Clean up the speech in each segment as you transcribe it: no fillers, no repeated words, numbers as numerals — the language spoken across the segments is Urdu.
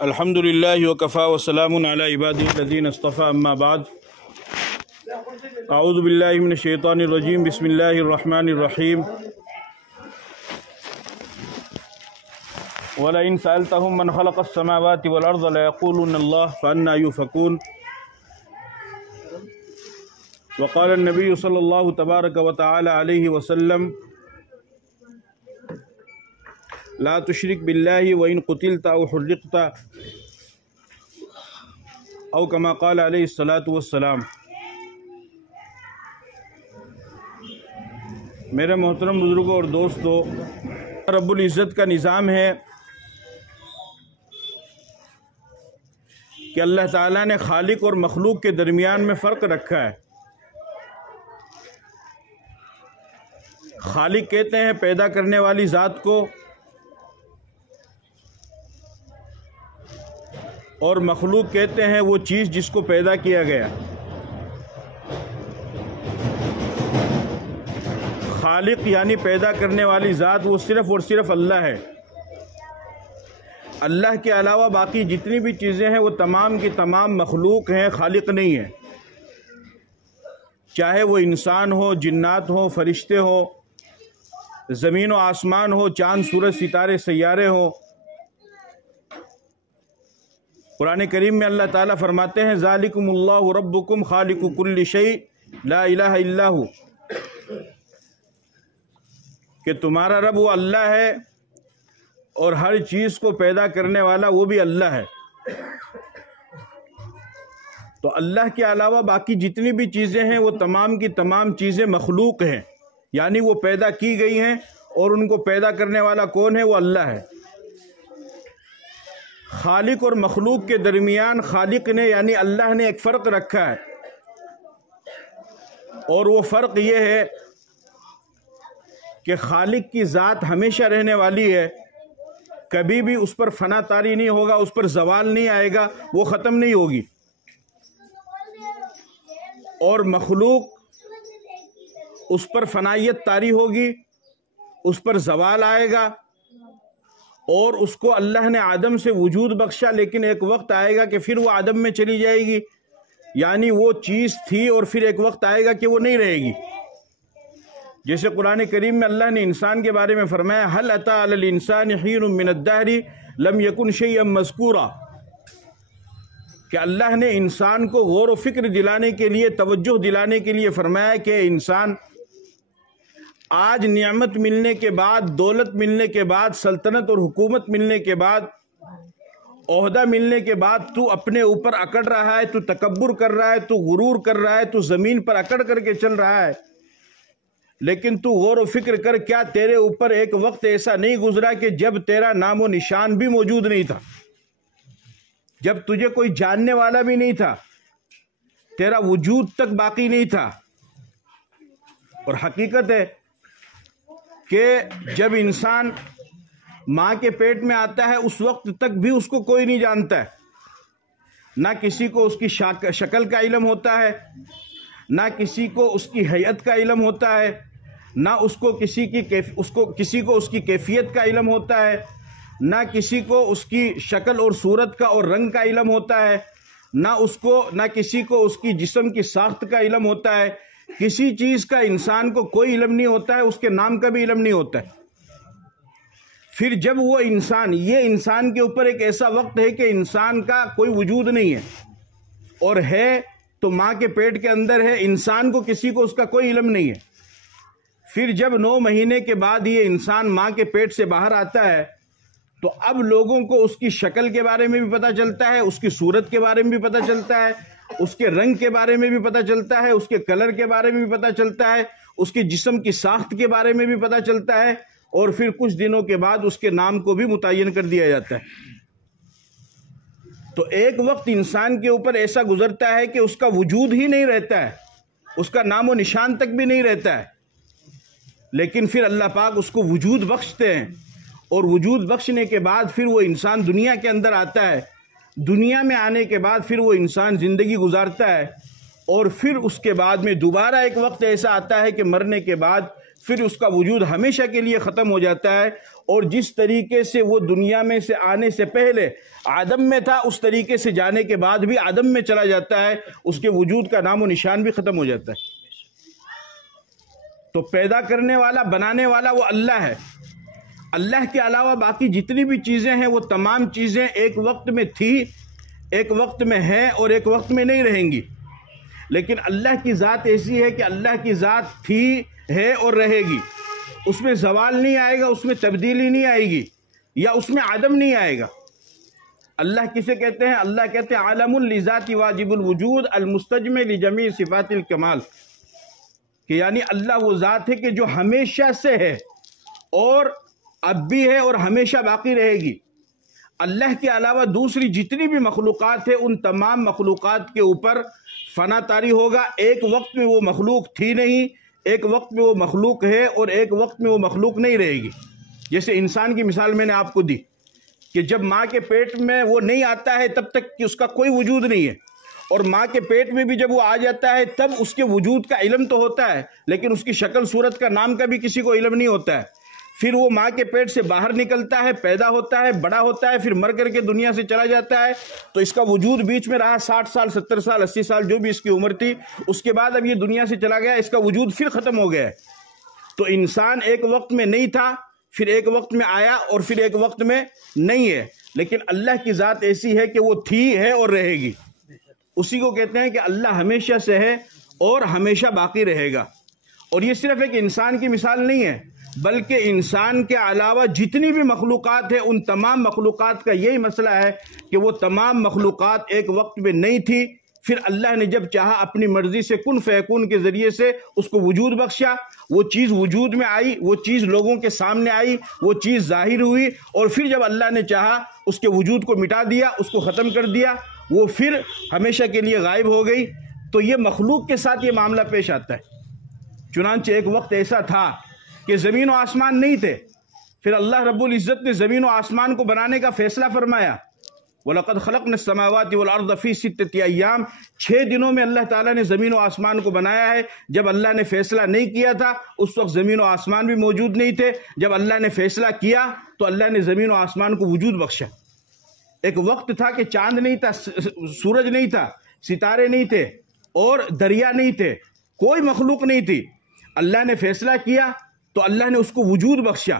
الحمد لله وكفى وسلام على عباده الذين اصطفى أما بعد أعوذ بالله من الشيطان الرجيم بسم الله الرحمن الرحيم ولئن سألتهم من خلق السماوات والأرض ليقولن الله فأنى يؤفكون وقال النبي صلى الله تبارك وتعالى عليه وسلم لا تشرك بالله وإن قتلت أو حرقت أو كما قال عليه الصلاة والسلام۔ میرے محترم بزرگوں اور دوستو، رب العزت کا نظام ہے کہ اللہ تعالیٰ نے خالق اور مخلوق کے درمیان میں فرق رکھا ہے۔ خالق کہتے ہیں پیدا کرنے والی ذات کو، اور مخلوق کہتے ہیں وہ چیز جس کو پیدا کیا گیا۔ خالق یعنی پیدا کرنے والی ذات وہ صرف اور صرف اللہ ہے۔ اللہ کے علاوہ باقی جتنی بھی چیزیں ہیں وہ تمام کی تمام مخلوق ہیں، خالق نہیں ہیں۔ چاہے وہ انسان ہو، جنات ہو، فرشتے ہو، زمین و آسمان ہو، چاند سورج ستارے سیارے ہوں۔ قرآن کریم میں اللہ تعالیٰ فرماتے ہیں ذالکم اللہ ربکم خالق کل شیء لا الہ الا ہو، کہ تمہارا رب وہ اللہ ہے اور ہر چیز کو پیدا کرنے والا وہ بھی اللہ ہے۔ تو اللہ کے علاوہ باقی جتنی بھی چیزیں ہیں وہ تمام کی تمام چیزیں مخلوق ہیں، یعنی وہ پیدا کی گئی ہیں، اور ان کو پیدا کرنے والا کون ہے؟ وہ اللہ ہے۔ خالق اور مخلوق کے درمیان خالق نے یعنی اللہ نے ایک فرق رکھا ہے، اور وہ فرق یہ ہے کہ خالق کی ذات ہمیشہ رہنے والی ہے، کبھی بھی اس پر فنا طاری نہیں ہوگا، اس پر زوال نہیں آئے گا، وہ ختم نہیں ہوگی۔ اور مخلوق اس پر فنائیت طاری ہوگی، اس پر زوال آئے گا، اور اس کو اللہ نے عدم سے وجود بخشا، لیکن ایک وقت آئے گا کہ پھر وہ عدم میں چلی جائے گی، یعنی وہ چیز تھی اور پھر ایک وقت آئے گا کہ وہ نہیں رہے گی۔ جیسے قرآن کریم میں اللہ نے انسان کے بارے میں فرمایا هل أتى على الإنسان حين من الدهر لم يكن شيئا مذكورا، کہ اللہ نے انسان کو غور و فکر دلانے کے لیے، توجہ دلانے کے لیے فرمایا کہ انسان آج نعمت ملنے کے بعد، دولت ملنے کے بعد، سلطنت اور حکومت ملنے کے بعد، عہدہ ملنے کے بعد تو اپنے اوپر اکڑ رہا ہے، تو تکبر کر رہا ہے، تو غرور کر رہا ہے، تو زمین پر اکڑ کر کے چل رہا ہے۔ لیکن تو غور و فکر کر، کیا تیرے اوپر ایک وقت ایسا نہیں گزرا کہ جب تیرا نام و نشان بھی موجود نہیں تھا، جب تجھے کوئی جاننے والا بھی نہیں تھا، تیرا وجود تک باقی نہیں تھا؟ اور حقیقت ہے کہ جب انسان ماں کے پیٹ میں آتا ہے اس وقت تک بھی اس کو کوئی نہیں جانتا ہے، نہ کسی کو اس کی شکل کا علم ہوتا ہے، نہ کسی کو اس کی حیت کا علم ہوتا ہے، نہ اس کو کسی کو اس کی کیفیت کا علم ہوتا ہے، نہ کسی کو اس کی شکل اور صورت کا اور رنگ کا علم ہوتا ہے، نہ کسی کو اس کی جسم کی ساخت کا علم ہوتا ہے۔ کسی چیز کا انسان کو کوئی علم نہیں ہوتا ہے، اس کے نام کا بھی علم نہیں ہوتا ہے۔ پھر جب وہ انسان کے اوپر ایک ایسا وقت ہے کہ انسان کا کوئی وجود نہیں ہے، اور ہے تو ماں کے پیٹ کے اندر ہے، انسان کو کسی کو اس کا کوئی علم نہیں ہے۔ پھر جب 9 مہینے کے بعد یہ انسان ماں کے پیٹ سے باہر آتا ہے تو اب لوگوں کو اس کی شکل کے بارے میں بھی پتہ چلتا ہے، اس کی صورت کے بارے میں بھی پتہ چلتا ہے، اس کے رنگ کے بارے میں بھی پتہ چلتا ہے، اس کے کلر کے بارے میں بھی پتہ چلتا ہے، اس کی جسم کی ساخت کے بارے میں بھی پتہ چلتا ہے، اور پھر کچھ دنوں کے بعد اس کے نام کو بھی متعین کر دیا جاتا ہے۔ تو ایک وقت انسان کے اوپر ایسا گزرتا ہے کہ اس کا وجود ہی نہیں رہتا ہے، اس کا نام و نشان تک بھی نہیں رہتا ہے، لیکن پھر اللہ پاک اس کو وجود بخشتے ہیں، اور وجود بخشنے کے بعد پھر وہ انسان دنیا کے اندر آتا ہے۔ دنیا میں آنے کے بعد پھر وہ انسان زندگی گزارتا ہے، اور پھر اس کے بعد میں دوبارہ ایک وقت ایسا آتا ہے کہ مرنے کے بعد پھر اس کا وجود ہمیشہ کے لیے ختم ہو جاتا ہے اور جس طریقے سے وہ دنیا میں سے آنے سے پہلے عدم میں تھا اس طریقے سے جانے کے بعد بھی عدم میں چلا جاتا ہے، اس کے وجود کا نام و نشان بھی ختم ہو جاتا ہے۔ تو پیدا کرنے والا، بنانے والا وہ اللہ ہے۔ اللہ کے علاوہ باقی جتنی بھی چیزیں ہیں وہ تمام چیزیں ایک وقت میں تھی، ایک وقت میں ہیں اور ایک وقت میں نہیں رہیں گی، لیکن اللہ کی ذات ایسی ہے کہ اللہ کی ذات تھی، ہے اور رہے گی، اس میں زوال نہیں آئے گا، اس میں تبدیلی نہیں آئے گی، یا اس میں عدم نہیں آئے گا۔ اللہ کسے کہتے ہیں؟ اللہ کہتے ہیں عالم لذات واجب الوجود المستجمع لجمیع صفات الکمال، کہ یعنی اللہ وہ ذات ہے کہ جو ہمیشہ سے ہے اور اب بھی ہے اور ہمیشہ باقی رہے گی۔ اللہ کے علاوہ دوسری جتنی بھی مخلوقات ہیں ان تمام مخلوقات کے اوپر فنا طاری ہوگا۔ ایک وقت میں وہ مخلوق تھی نہیں، ایک وقت میں وہ مخلوق ہے اور ایک وقت میں وہ مخلوق نہیں رہے گی۔ جیسے انسان کی مثال میں نے آپ کو دی کہ جب ماں کے پیٹ میں وہ نہیں آتا ہے تب تک کہ اس کا کوئی وجود نہیں ہے، اور ماں کے پیٹ میں بھی جب وہ آ جاتا ہے تب اس کے وجود کا علم تو ہوتا ہے، لیکن اس کی شکل صورت کا نام کا بھی کسی کو علم نہیں ہوتا ہے۔ پھر وہ ماں کے پیٹ سے باہر نکلتا ہے، پیدا ہوتا ہے، بڑا ہوتا ہے، پھر مر کر کے دنیا سے چلا جاتا ہے، تو اس کا وجود بیچ میں رہا 60 سال 70 سال 80 سال جو بھی اس کی عمر تھی، اس کے بعد اب یہ دنیا سے چلا گیا، اس کا وجود پھر ختم ہو گیا ہے۔ تو انسان ایک وقت میں نہیں تھا، پھر ایک وقت میں آیا اور پھر ایک وقت میں نہیں ہے، لیکن اللہ کی ذات ایسی ہے کہ وہ تھی، ہے اور رہے گی۔ اسی کو کہتے ہیں کہ اللہ ہمیشہ سے ہے اور ہمیشہ باقی رہے گا۔ اور یہ صرف ایک انسان کی مثال نہیں ہے، بلکہ انسان کے علاوہ جتنی بھی مخلوقات ہیں ان تمام مخلوقات کا یہی مسئلہ ہے کہ وہ تمام مخلوقات ایک وقت میں نہیں تھی، پھر اللہ نے جب چاہا اپنی مرضی سے کن فیکون کے ذریعے سے اس کو وجود بخشا، وہ چیز وجود میں آئی، وہ چیز لوگوں کے سامنے آئی، وہ چیز ظاہر ہوئی، اور پھر جب اللہ نے چاہا اس کے وجود کو مٹا دیا، اس کو ختم کر دیا، وہ پھر ہمیشہ کے لیے غائب ہو گئی۔ تو یہ مخلوق کے ساتھ یہ معاملہ پیش آتا ہے۔ چنانچہ ایک وقت ایسا تھا کہ زمین و آسمان نہیں تھے، پھر اللہ رب العزت نے زمین و آسمان کو بنانے کا فیصلہ فرمایا۔ وَلَقَدْ خَلَقْنَا السَّمَاوَاتِ وَالْأَرْضَ فِي سِتَّةِ أَيَّامٍ، 6 دنوں میں اللہ تعالیٰ نے زمین و آسمان کو بنایا ہے۔ جب اللہ نے فیصلہ نہیں کیا تھا اس وقت زمین و آسمان بھی موجود نہیں تھے، جب اللہ نے فیصلہ کیا تو اللہ نے زمین و آسمان کو وجود بخشا۔ ایک وقت تھا کہ چاند نہیں تھا، سورج نہیں تھا، ستارے نہیں تھے اور دریا نہیں تھے، کوئی مخلوق نہیں تھی۔ اللہ نے فیصلہ کیا تو اللہ نے اس کو وجود بخشا۔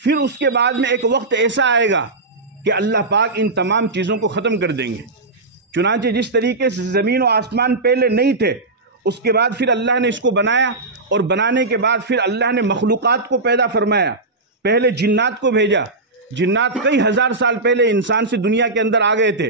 پھر اس کے بعد میں ایک وقت ایسا آئے گا کہ اللہ پاک ان تمام چیزوں کو ختم کر دیں گے۔ چنانچہ جس طریقے سے زمین و آسمان پہلے نہیں تھے، اس کے بعد پھر اللہ نے اس کو بنایا، اور بنانے کے بعد پھر اللہ نے مخلوقات کو پیدا فرمایا۔ پہلے جنات کو بھیجا، جنات کئی ہزار سال پہلے انسان سے دنیا کے اندر آ گئے تھے،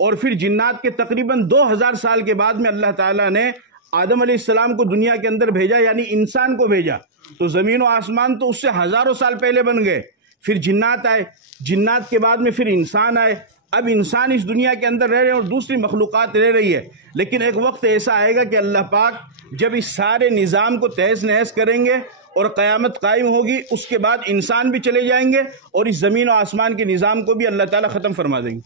اور پھر جنات کے تقریباً 2000 سال کے بعد میں اللہ تعالیٰ نے آدم علیہ السلام کو دنیا کے اندر بھیجا، یعنی انسان کو بھیجا۔ تو زمین و آسمان تو اس سے ہزاروں سال پہلے بن گئے، پھر جنات آئے، جنات کے بعد میں پھر انسان آئے، اب انسان اس دنیا کے اندر رہ رہے ہیں اور دوسری مخلوقات رہ رہی ہے۔ لیکن ایک وقت ایسا آئے گا کہ اللہ پاک جب اس سارے نظام کو تہس نہس کریں گے اور قیامت قائم ہوگی، اس کے بعد انسان بھی چلے جائیں گے اور اس زمین و آسمان کے نظام کو بھی اللہ تعالیٰ ختم فرما دیں گے،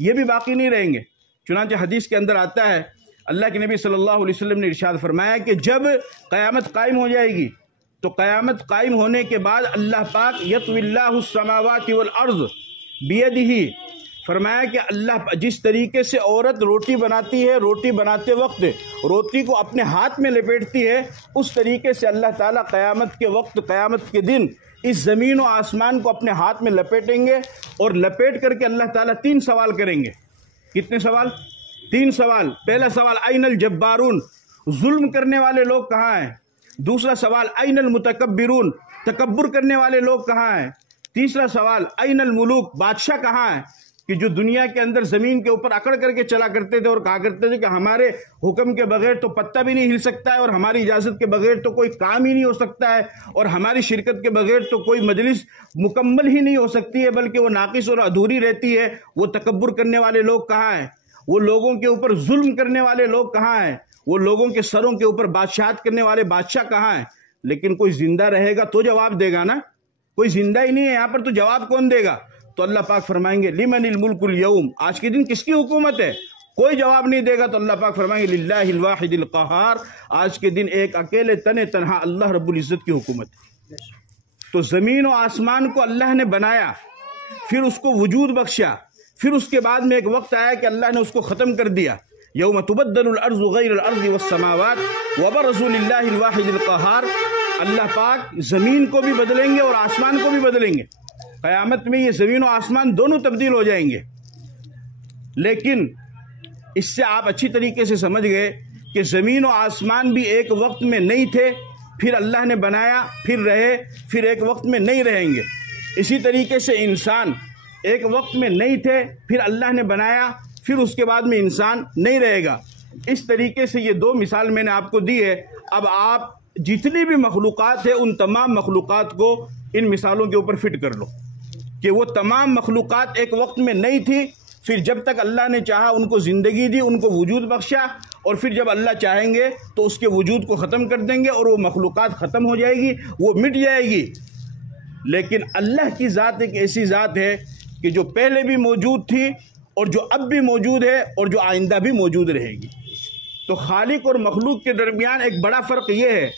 یہ بھی باقی نہیں رہیں گے۔ چنانچہ حدیث کے اندر آتا ہے، اللہ کے نبی صلی اللہ علیہ وسلم نے ارشاد فرمایا کہ جب قیامت قائم ہو جائے گی تو قیامت قائم ہونے کے بعد اللہ پاک یطوی اللہ السماوات والارض بیدہ، فرمایا کہ اللہ جس طریقے سے عورت روٹی بناتی ہے، روٹی بناتے وقت روٹی کو اپنے ہاتھ میں لپیٹتی ہے، اس طریقے سے اللہ تعالیٰ قیامت کے وقت، قیامت کے دن اس زمین و آسمان کو اپنے ہاتھ میں لپیٹیں گے، اور لپیٹ کر کے اللہ تعالیٰ 3 سوال کریں گے۔ کتنے سوال؟ 3 سوال۔ پہلا سوال این الجبارون، ظلم کرنے والے لوگ کہاں ہیں؟ دوسرا سوال این المتکبرون، تکبر کرنے والے لوگ کہاں ہیں؟ تیسرا سوال این الملوک، بادشاہ کہاں ہیں کہ جو دنیا کے اندر زمین کے اوپر اکڑ کر کے چلا کرتے تھے اور کہا کرتے تھے کہ ہمارے حکم کے بغیر تو پتہ بھی نہیں ہل سکتا ہے، اور ہماری اجازت کے بغیر تو کوئی کام ہی نہیں ہو سکتا ہے، اور ہماری شرکت کے بغیر تو کوئی مجلس مکمل ہی نہیں ہو سکتی ہے بلکہ وہ ناقص اور ادھوری رہتی ہے۔ وہ تکبر کرنے والے لوگ کہاں ہیں؟ وہ لوگوں کے اوپر ظلم کرنے والے لوگ کہاں ہیں؟ وہ لوگوں کے سروں کے اوپر بادشاہت کرنے والے بادشاہ کہاں ہیں؟ لیکن کوئی زندہ رہے گا تو جواب دے گا نا، کوئی زندہ ہی نہیں ہے یہاں پر تو جواب کون دے گا؟ تو اللہ پاک فرمائیں گے لمن الملک اليوم، آج کے دن کس کی حکومت ہے؟ کوئی جواب نہیں دے گا تو اللہ پاک فرمائیں گے للہ الواحد القہار، آج کے دن ایک اکیلے تنہا اللہ رب العزت کی حکومت ہے۔ تو زمین و آسمان کو اللہ نے بنایا، پھر اس کو وجود بخشا، پھر اس کے بعد میں ایک وقت آیا کہ اللہ نے اس کو ختم کر دیا۔ یوم تبدل الارض غیر الارض والسماوات وبرزوا للہ الواحد القہار۔ اللہ پاک زمین کو بھی بدلیں گے اور آسمان کو بھی بدلیں گے، قیامت میں یہ زمین و آسمان دونوں تبدیل ہو جائیں گے۔ لیکن اس سے آپ اچھی طریقے سے سمجھ گئے کہ زمین و آسمان بھی ایک وقت میں نہیں تھے، پھر اللہ نے بنایا، پھر رہے، پھر ایک وقت میں نہیں رہیں گے۔ اسی طریقے سے انسان ایک وقت میں نہیں تھے، پھر اللہ نے بنایا، پھر اس کے بعد میں انسان نہیں رہے گا۔ اس طریقے سے یہ دو مثال میں نے آپ کو دی ہے۔ اب آپ جتنی بھی مخلوقات ہیں ان تمام مخلوقات کو ان مثالوں کے اوپر فٹ کر لو کہ وہ تمام مخلوقات ایک وقت میں نہیں تھی، پھر جب تک اللہ نے چاہا ان کو زندگی دی، ان کو وجود بخشا، اور پھر جب اللہ چاہیں گے تو اس کے وجود کو ختم کر دیں گے اور وہ مخلوقات ختم ہو جائے گی، وہ مٹ جائے گی۔ لیکن اللہ کی ذات ایک ایسی ذات ہے کہ جو پہلے بھی موجود تھی اور جو اب بھی موجود ہے اور جو آئندہ بھی موجود رہے گی۔ تو خالق اور مخلوق کے درمیان ایک بڑا فرق یہ ہے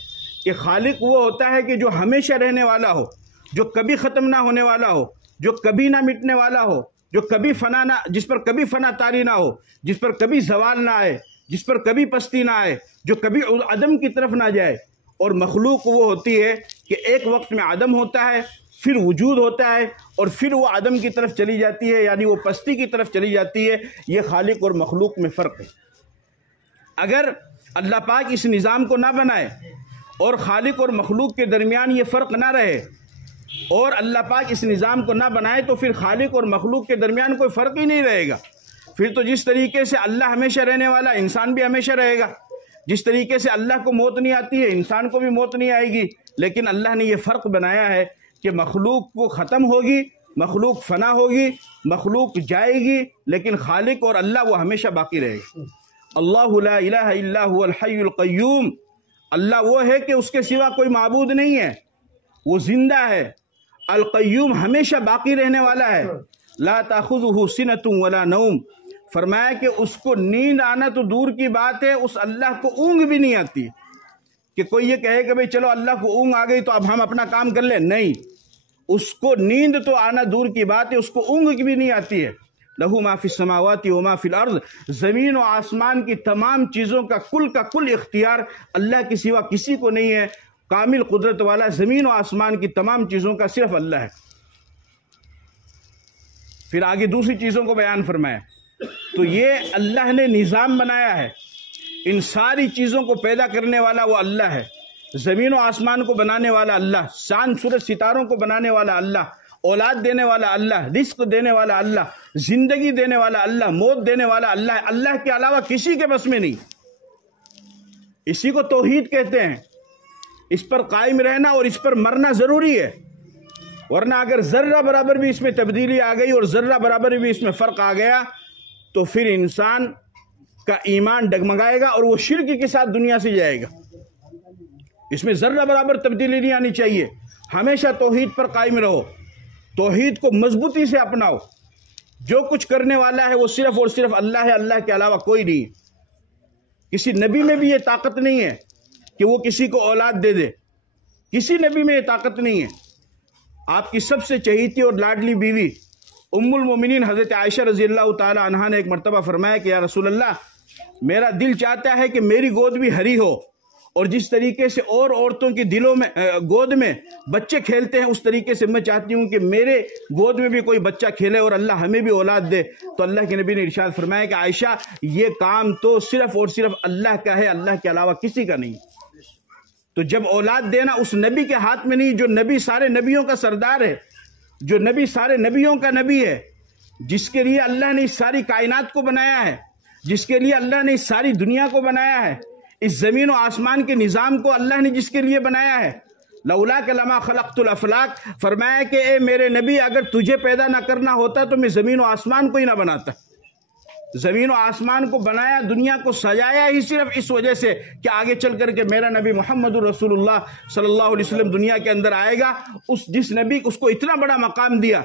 کہ خالق وہ ہوتا ہے کہ جو ہمیشہ رہنے والا ہو، جو کبھی ختم نہ ہونے والا ہو، جو کبھی نہ مٹنے والا ہو، جو کبھی فنا نہ، جس پر کبھی فنا طاری نہ ہو، جس پر کبھی زوال نہ آئے، جس پر کبھی پستی نہ آئے، جو کبھی عدم کی طرف نہ جائے۔ اور مخلوق وہ ہوتی ہے کہ ایک وقت میں عدم ہوتا ہے، پھر وجود ہوتا ہے، اور پھر وہ عدم کی طرف چلی جاتی ہے، یعنی وہ پستی کی طرف چلی جاتی ہے۔ یہ خالق اور مخلوق میں فرق ہے۔ اگر اللہ پاک اس نظام کو نہ بنائے اور خالق اور مخلوق کے درمیان یہ فرق نہ رہے، اور اللہ پاک اس نظام کو نہ بنائے، تو پھر خالق اور مخلوق کے درمیان کوئی فرق ہی نہیں رہے گا۔ پھر تو جس طریقے سے اللہ ہمیشہ رہنے والا، انسان بھی ہمیشہ رہے گا۔ جس طریقے سے اللہ کو موت نہیں آتی ہے، انسان کو بھی موت نہیں آئے گی۔ لیکن اللہ نے یہ فرق بنایا ہے کہ مخلوق کو ختم ہوگی، مخلوق فنا ہوگی، مخلوق جائے گی، لیکن خالق اور اللہ وہ ہمیشہ باقی رہے گا۔ اللہ لا الہ الا هو الحی القیوم۔ اللہ وہ ہے کہ اس کے سوا کوئی معبود نہیں ہے، وہ زندہ ہے، القیوم ہمیشہ باقی رہنے والا ہے۔ لا تاخذہ سنۃ ولا نوم، فرمایا کہ اس کو نیند آنا تو دور کی بات ہے، اس اللہ کو اونگ بھی نہیں آتی کہ کوئی یہ کہے کہ بھئی چلو اللہ کو اونگ آ گئی تو اب ہم اپنا کام کر لیں۔ نہیں، اس کو نیند تو آنا دور کی بات ہے، اس کو اونگ بھی نہیں آتی ہے۔ لہو ما فی السماوات و ما فی الارض، زمین و آسمان کی تمام چیزوں کا کل اختیار اللہ کے سوا کسی کو نہیں ہے۔ کامل قدرت والا زمین و آسمان کی تمام چیزوں کا صرف اللہ ہے۔ پھر آگے دوسری چیزوں کو بیان فرمایا۔ تو یہ اللہ نے نظام بنایا ہے، ان ساری چیزوں کو پیدا کرنے والا وہ اللہ ہے، زمین و آسمان کو بنانے والا اللہ، چاند سورج ستاروں کو بنانے والا اللہ، اولاد دینے والا اللہ، رزق دینے والا اللہ، زندگی دینے والا اللہ، موت دینے والا اللہ ہے۔ اللہ کے علاوہ کسی کے بس میں نہیں۔ اسی کو توحید کہتے ہیں۔ اس پر قائم رہنا اور اس پر مرنا ضروری ہے، ورنہ اگر ذرہ برابر بھی اس میں تبدیلی آ گئی اور ذرہ برابر بھی اس میں فرق آ گیا تو پھر انسان کا ایمان ڈگمگائے گا اور وہ شرک کے ساتھ دنیا سے جائے گا۔ اس میں ذرہ برابر تبدیلی نہیں آنی چاہیے۔ ہمیشہ توحید پر قائم رہو، توحید کو مضبوطی سے اپناؤ۔ جو کچھ کرنے والا ہے وہ صرف اور صرف اللہ ہے، اللہ کے علاوہ کوئی نہیں ہے۔ کسی نبی میں بھی یہ طاقت نہیں ہے کہ وہ کسی کو اولاد دے دے، کسی نبی میں یہ طاقت نہیں ہے۔ آپ کی سب سے چہیتی اور لاڈلی بیوی ام المومنین حضرت عائشہ رضی اللہ تعالی عنہا نے ایک مرتبہ فرمایا کہ یا رسول اللہ، میرا دل چاہتا ہے کہ میری گود بھی ہری ہو، اور جس طریقے سے اور عورتوں کی دلوں میں گود میں بچے کھیلتے ہیں، اس طریقے سے میں چاہتی ہوں کہ میرے گود میں بھی کوئی بچہ کھیلے اور اللہ ہمیں بھی اولاد دے۔ تو اللہ کے نبی نے ارشاد فرمایا کہ عائشہ، یہ کام تو صرف اور صرف اللہ کا ہے، اللہ کے علاوہ کسی کا نہیں۔ تو جب اولاد دینا اس نبی کے ہاتھ میں نہیں جو نبی سارے نبیوں کا سردار ہے، جو نبی سارے نبیوں کا نبی ہے، جس کے لیے اللہ نے اس ساری کائنات کو بنایا ہے، جس کے لیے اللہ نے اس ساری دنیا کو بنایا ہے، اس زمین و آسمان کے نظام کو اللہ نے جس کے لیے بنایا ہے۔ لولاک لما خلقت الافلاک، فرمایا کہ اے میرے نبی، اگر تجھے پیدا نہ کرنا ہوتا تو میں زمین و آسمان کو ہی نہ بناتا۔ زمین و آسمان کو بنایا، دنیا کو سجایا ہی صرف اس وجہ سے کہ آگے چل کر کے میرا نبی محمد رسول اللہ صلی اللہ علیہ وسلم دنیا کے اندر آئے گا۔ جس نبی اس کو اتنا بڑا مقام دیا،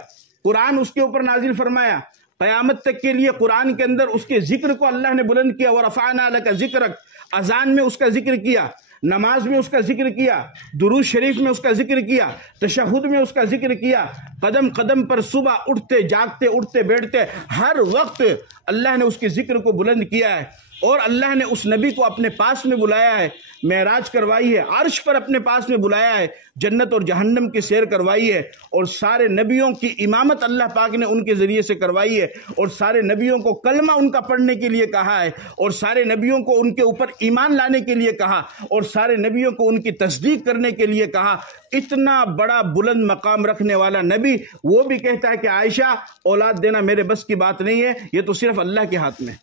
قرآن اس کے اوپر نازل فرمایا، قیامت تک کے لیے قرآن کے اندر اس کے ذکر کو اللہ نے بلند کیا۔ وَرَفَعْنَا لَكَ ذِكْرَكَ، اذان میں اس کا ذکر کیا، نماز میں اس کا ذکر کیا، درود شریف میں اس کا ذکر کیا، تشہد میں اس کا ذکر کیا، قدم قدم پر صبح اٹھتے جاگتے اٹھتے بیٹھتے ہر وقت اللہ نے اس کے ذکر کو بلند کیا ہے، اور اللہ نے اس نبی کو اپنے پاس میں بلایا ہے، معراج کروائی ہے، عرش پر اپنے پاس میں بلایا ہے، جنت اور جہنم کی سیر کروائی ہے، اور سارے نبیوں کی امامت اللہ پاک نے ان کے ذریعے سے کروائی ہے، اور سارے نبیوں کو کلمہ ان کا پڑھنے کے لیے کہا ہے، اور سارے نبیوں کو ان کے اوپر ایمان لانے کے لیے کہا، اور سارے نبیوں کو ان کی تصدیق کرنے کے لیے کہا۔ اتنا بڑا بلند مقام رکھنے والا نبی وہ بھی کہتا ہے کہ عائشہ اولاد دینا میرے بس کی بات نہیں ہے، یہ تو صرف اللہ کے ہاتھ میں۔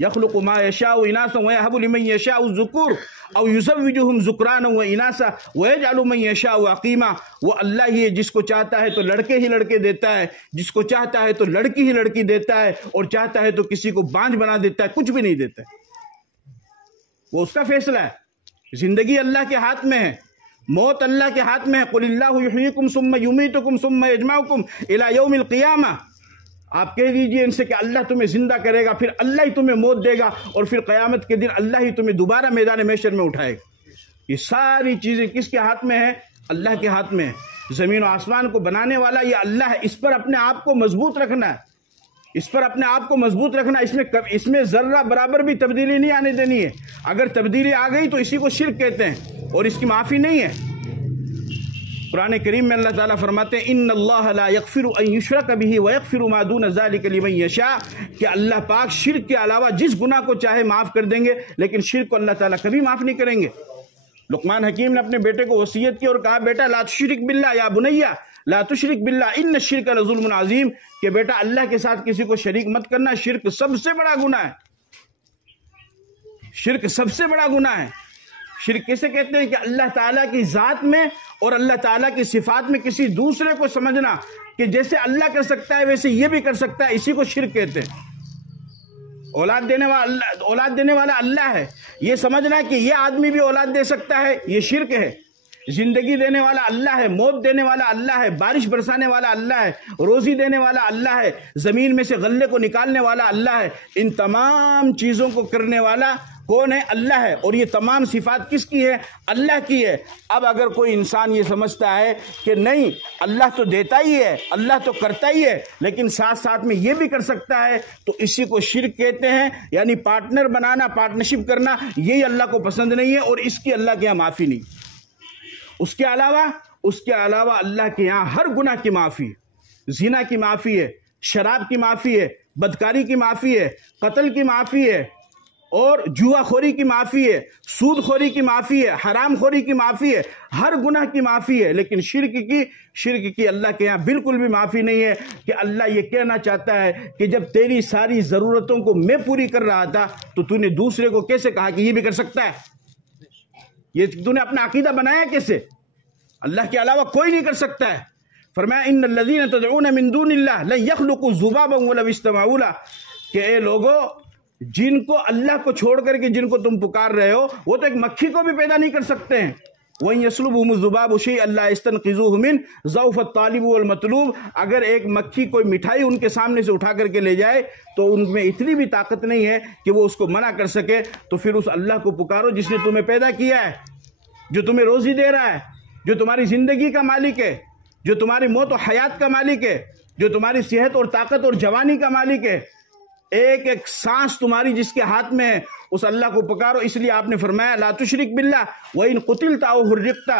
یخلق ما یشاء اناثا ویہب لمن یشاء الذکور او یزوجہم ذکرانا واناثا ویجعل من یشاء عقیما۔ وہ اللہ ہی ہے جس کو چاہتا ہے تو لڑکے ہی لڑکے دیتا ہے، جس کو چاہتا ہے تو لڑکی ہی لڑکی دیتا ہے، اور چاہتا ہے تو کسی کو بانجھ بنا دیتا ہے، کچھ بھی نہیں دیتا ہے۔ وہ اس کا فیصلہ ہے۔ زندگی اللہ کے ہاتھ میں ہے، موت اللہ کے ہاتھ میں ہے۔ قل اللہ یحییکم ثم یمیتکم ثم یجمعکم الی یوم القیامہ۔ آپ کہہ دیجئے ان سے کہ اللہ تمہیں زندہ کرے گا، پھر اللہ ہی تمہیں موت دے گا، اور پھر قیامت کے دن اللہ ہی تمہیں دوبارہ میدان محشر میں اٹھائے گا۔ یہ ساری چیزیں کس کے ہاتھ میں ہیں؟ اللہ کے ہاتھ میں ہے۔ زمین و آسمان کو بنانے والا یہ اللہ ہے۔ اس پر اپنے آپ کو مضبوط رکھنا ہے، اس پر اپنے آپ کو مضبوط رکھنا ہے۔ اس میں ذرہ برابر بھی تبدیلی نہیں آنے دینی ہے۔ اگر تبدیلی آ گئی تو اسی کو شرک کہتے ہیں، اور اس کی معافی نہیں ہے۔ قرآن کریم میں اللہ تعالیٰ فرماتے ہیں ان اللہ لا یغفر ان یشرک بہ ویغفر ما دون ذلک لمن یشاء، کہ اللہ پاک شرک کے علاوہ جس گناہ کو چاہے معاف کر دیں گے، لیکن شرک کو اللہ تعالیٰ کبھی معاف نہیں کریں گے۔ لقمان حکیم نے اپنے بیٹے کو وصیت کی اور کہا بیٹا لا تشرک باللہ یا بنیا لا تشرک باللہ ان الشرک لظلم عظیم، کہ بیٹا اللہ کے ساتھ کسی کو شریک مت کرنا، شرک سب سے بڑا گناہ ہے، شرک سب سے بڑا گناہ ہے۔ شرک کیسے کہتے ہیں؟ کہ اللہ تعالیٰ کی ذات میں اور اللہ تعالیٰ کی صفات میں کسی دوسرے کو سمجھنا کہ جیسے اللہ کر سکتا ہے ویسے یہ بھی کر سکتا ہے، اسی کو شرک کہتے ہیں۔ اولاد دینے والا اللہ ہے، یہ سمجھنا کہ یہ آدمی بھی اولاد دے سکتا ہے، یہ شرک ہے۔ زندگی دینے والا اللہ ہے، موت دینے والا اللہ ہے، بارش برسانے والا اللہ ہے، روزی دینے والا اللہ ہے، زمین میں سے غلے کو نکالنے والا اللہ ہے۔ ان تمام چیزوں کو کرنے والا کون ہے؟ اللہ ہے، اور یہ تمام صفات کس کی ہے؟ اللہ کی ہے۔ اب اگر کوئی انسان یہ سمجھتا ہے کہ نہیں اللہ تو دیتا ہی ہے، اللہ تو کرتا ہی ہے، لیکن ساتھ ساتھ میں یہ بھی کر سکتا ہے، تو اسی کو شرک کہتے ہیں۔ یعنی پارٹنر بنانا، پارٹنرشپ کرنا، یہی اللہ کو پسند نہیں ہے، اور اس کی اللہ کے یہاں معافی نہیں۔ اس کے علاوہ اللہ کے یہاں ہر گناہ کی معافی ہے، زنا کی معافی ہے، شراب کی معافی ہے، بدکاری کی معافی ہے، قتل کی معافی ہے، اور جوا خوری کی معافی ہے، سود خوری کی معافی ہے، حرام خوری کی معافی ہے، ہر گناہ کی معافی ہے۔ لیکن شرک کی اللہ کے یہاں بالکل بھی معافی نہیں ہے، کہ اللہ یہ کہنا چاہتا ہے کہ جب تیری ساری ضرورتوں کو میں پوری کر رہا تھا تو تو نے دوسرے کو کیسے کہا کہ یہ بھی کر سکتا ہے؟ یہ تو نے اپنا عقیدہ بنایا کیسے؟ اللہ کے علاوہ کوئی نہیں کر سکتا ہے۔ فرمایا ان الذین تدعون من دون اللہ لن یخلقوا ذبابا ولو اجتمعوا لہ، کہ اے لوگو جن کو اللہ کو چھوڑ کر کے جن کو تم پکار رہے ہو وہ تو ایک مکھی کو بھی پیدا نہیں کر سکتے ہیں۔ وَإِن يَسْلُبْهُمُ الذُّبَابُ شَيْئًا لَّا يَسْتَنقِذُوهُ مِنْهُ ضَعْفَ الطَّالِبِ وَالْمَطْلُوبِ، اگر ایک مکھی کوئی مٹھائی ان کے سامنے سے اٹھا کر کے لے جائے تو ان میں اتنی بھی طاقت نہیں ہے کہ وہ اس کو منع کر سکے، تو پھر اس اللہ کو پکارو جس نے تمہیں پیدا کیا ہے، جو تمہیں روزی دے رہا ہے، جو تمہاری زندگی کا مالک ہے، جو تمہاری موت و حیات کا مالک ہے، جو تمہاری صحت اور طاقت اور جوانی کا مالک ہے، ایک ایک سانس تمہاری جس کے ہاتھ میں ہے، اس اللہ کو پکارو۔ اس لیے آپ نے فرمایا لا تشرک باللہ وَإِن قُتِلْتَ أَوْ حُرِّقْتَ،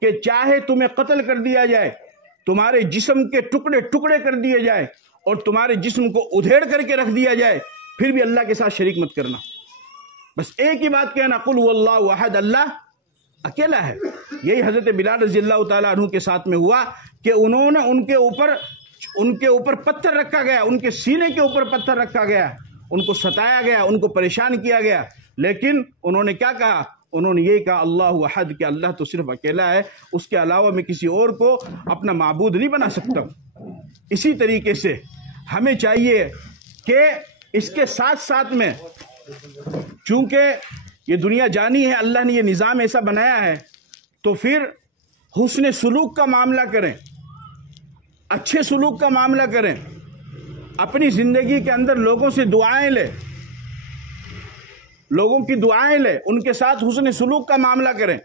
کہ چاہے تمہیں قتل کر دیا جائے، تمہارے جسم کے ٹکڑے ٹکڑے کر دیے جائے، اور تمہارے جسم کو ادھیڑ کر کے رکھ دیا جائے، پھر بھی اللہ کے ساتھ شریک مت کرنا۔ بس ایک ہی بات کہنا قل هو اللہ احد، اللہ اکیلا ہے۔ یہی حضرت بلال رضی اللہ تعالیٰ عنہ کے ساتھ میں ہوا کہ انہوں نے ان کے اوپر پتھر رکھا گیا، ان کے سینے کے اوپر پتھر رکھا گیا، ان کو ستایا گیا، ان کو پریشان کیا گیا، لیکن انہوں نے کیا کہا؟ انہوں نے یہی کہا اللہ احد، کہ اللہ تو صرف اکیلا ہے، اس کے علاوہ میں کسی اور کو اپنا معبود نہیں بنا سکتا۔ اسی طریقے سے ہمیں چاہیے کہ اس کے ساتھ ساتھ میں، چونکہ یہ دنیا جانی ہے، اللہ نے یہ نظام ایسا بنایا ہے، تو پھر حسن سلوک کا معاملہ کریں، اچھے سلوک کا معاملہ کریں، اپنی زندگی کے اندر لوگوں سے دعائیں لیں، لوگوں کی دعائیں لیں، ان کے ساتھ حسن سلوک کا معاملہ کریں،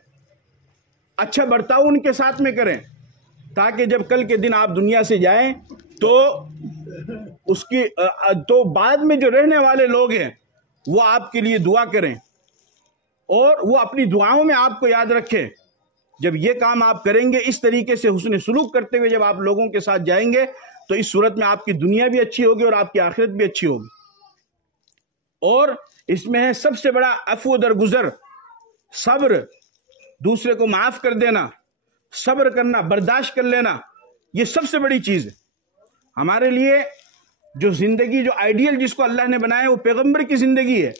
اچھا برتاؤ ان کے ساتھ میں کریں، تاکہ جب کل کے دن آپ دنیا سے جائیں تو بعد میں جو رہنے والے لوگ ہیں وہ آپ کے لیے دعا کریں اور وہ اپنی دعاؤں میں آپ کو یاد رکھیں۔ جب یہ کام آپ کریں گے، اس طریقے سے حسن سلوک کرتے ہوئے جب آپ لوگوں کے ساتھ جائیں گے، تو اس صورت میں آپ کی دنیا بھی اچھی ہوگی اور آپ کی آخرت بھی اچھی ہوگی۔ اور اس میں ہے سب سے بڑا عفو درگزر، صبر، دوسرے کو معاف کر دینا، صبر کرنا، برداشت کر لینا، یہ سب سے بڑی چیز ہے ہمارے لیے۔ جو زندگی، جو آئیڈیل جس کو اللہ نے بنایا، وہ پیغمبر کی زندگی ہے۔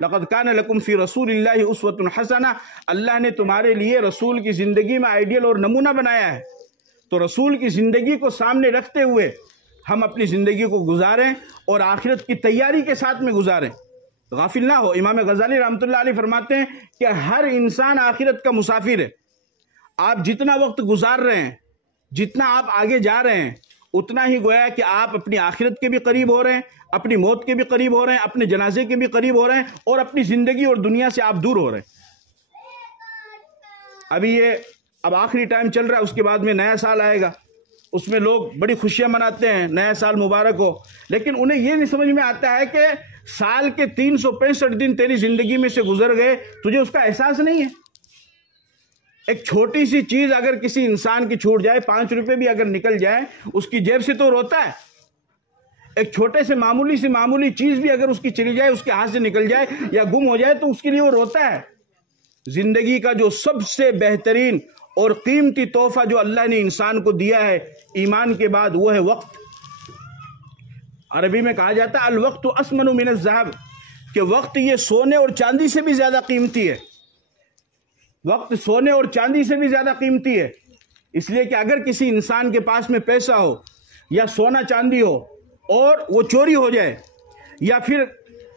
لقد کان لکم فی رسول اللہ اسوۃ حسنہ، اللہ نے تمہارے لیے رسول کی زندگی میں آئیڈیل اور نمونہ بنایا ہے۔ تو رسول کی زندگی کو سامنے رکھتے ہوئے ہم اپنی زندگی کو گزاریں اور آخرت کی تیاری کے ساتھ میں گزاریں، غافل نہ ہو۔ امام غزالی رحمۃ اللہ علیہ فرماتے ہیں کہ ہر انسان آخرت کا مسافر ہے۔ آپ جتنا وقت گزار رہے ہیں، جتنا آپ آگے جا رہے ہیں، اتنا ہی گویا کہ آپ اپنی آخرت کے بھی قریب ہو رہے ہیں، اپنی موت کے بھی قریب ہو رہے ہیں، اپنے جنازے کے بھی قریب ہو رہے ہیں، اور اپنی زندگی اور دنیا سے آپ دور ہو رہے ہیں۔ اب آخری ٹائم چل رہا ہے، اس کے بعد میں نیا سال آئے گا، اس میں لوگ بڑی خوشیاں مناتے ہیں، نیا سال مبارک ہو، لیکن انہیں یہ نہیں سمجھ میں آتا ہے کہ سال کے 365 دن تیری زندگی میں سے گزر گئے، تجھے اس کا احساس نہیں ہے۔ ایک چھوٹی سی چیز اگر کسی انسان کی چھوٹ جائے، 5 روپے بھی اگر نکل جائے، اس کی جیب سے تو روتا ہے۔ ایک چھوٹے سے معمولی چیز بھی اگر اس کی چلی جائے، اس کے ہاتھ سے نکل جائے یا گم ہو جائے، تو اس کے لیے وہ روتا ہے۔ زندگی کا جو سب سے بہترین اور قیمتی تحفہ جو اللہ نے انسان کو دیا ہے ایمان کے بعد، وہ ہے وقت۔ عربی میں کہا جاتا ہے الوقت اثمن من الذهب، کہ وقت یہ سونے اور چاندی سے بھی زیادہ قیمتی ہے۔ وقت سونے اور چاندی سے بھی زیادہ قیمتی ہے، اس لیے کہ اگر کسی انسان کے پاس میں پیسہ ہو یا سونا چاندی ہو اور وہ چوری ہو جائے، یا پھر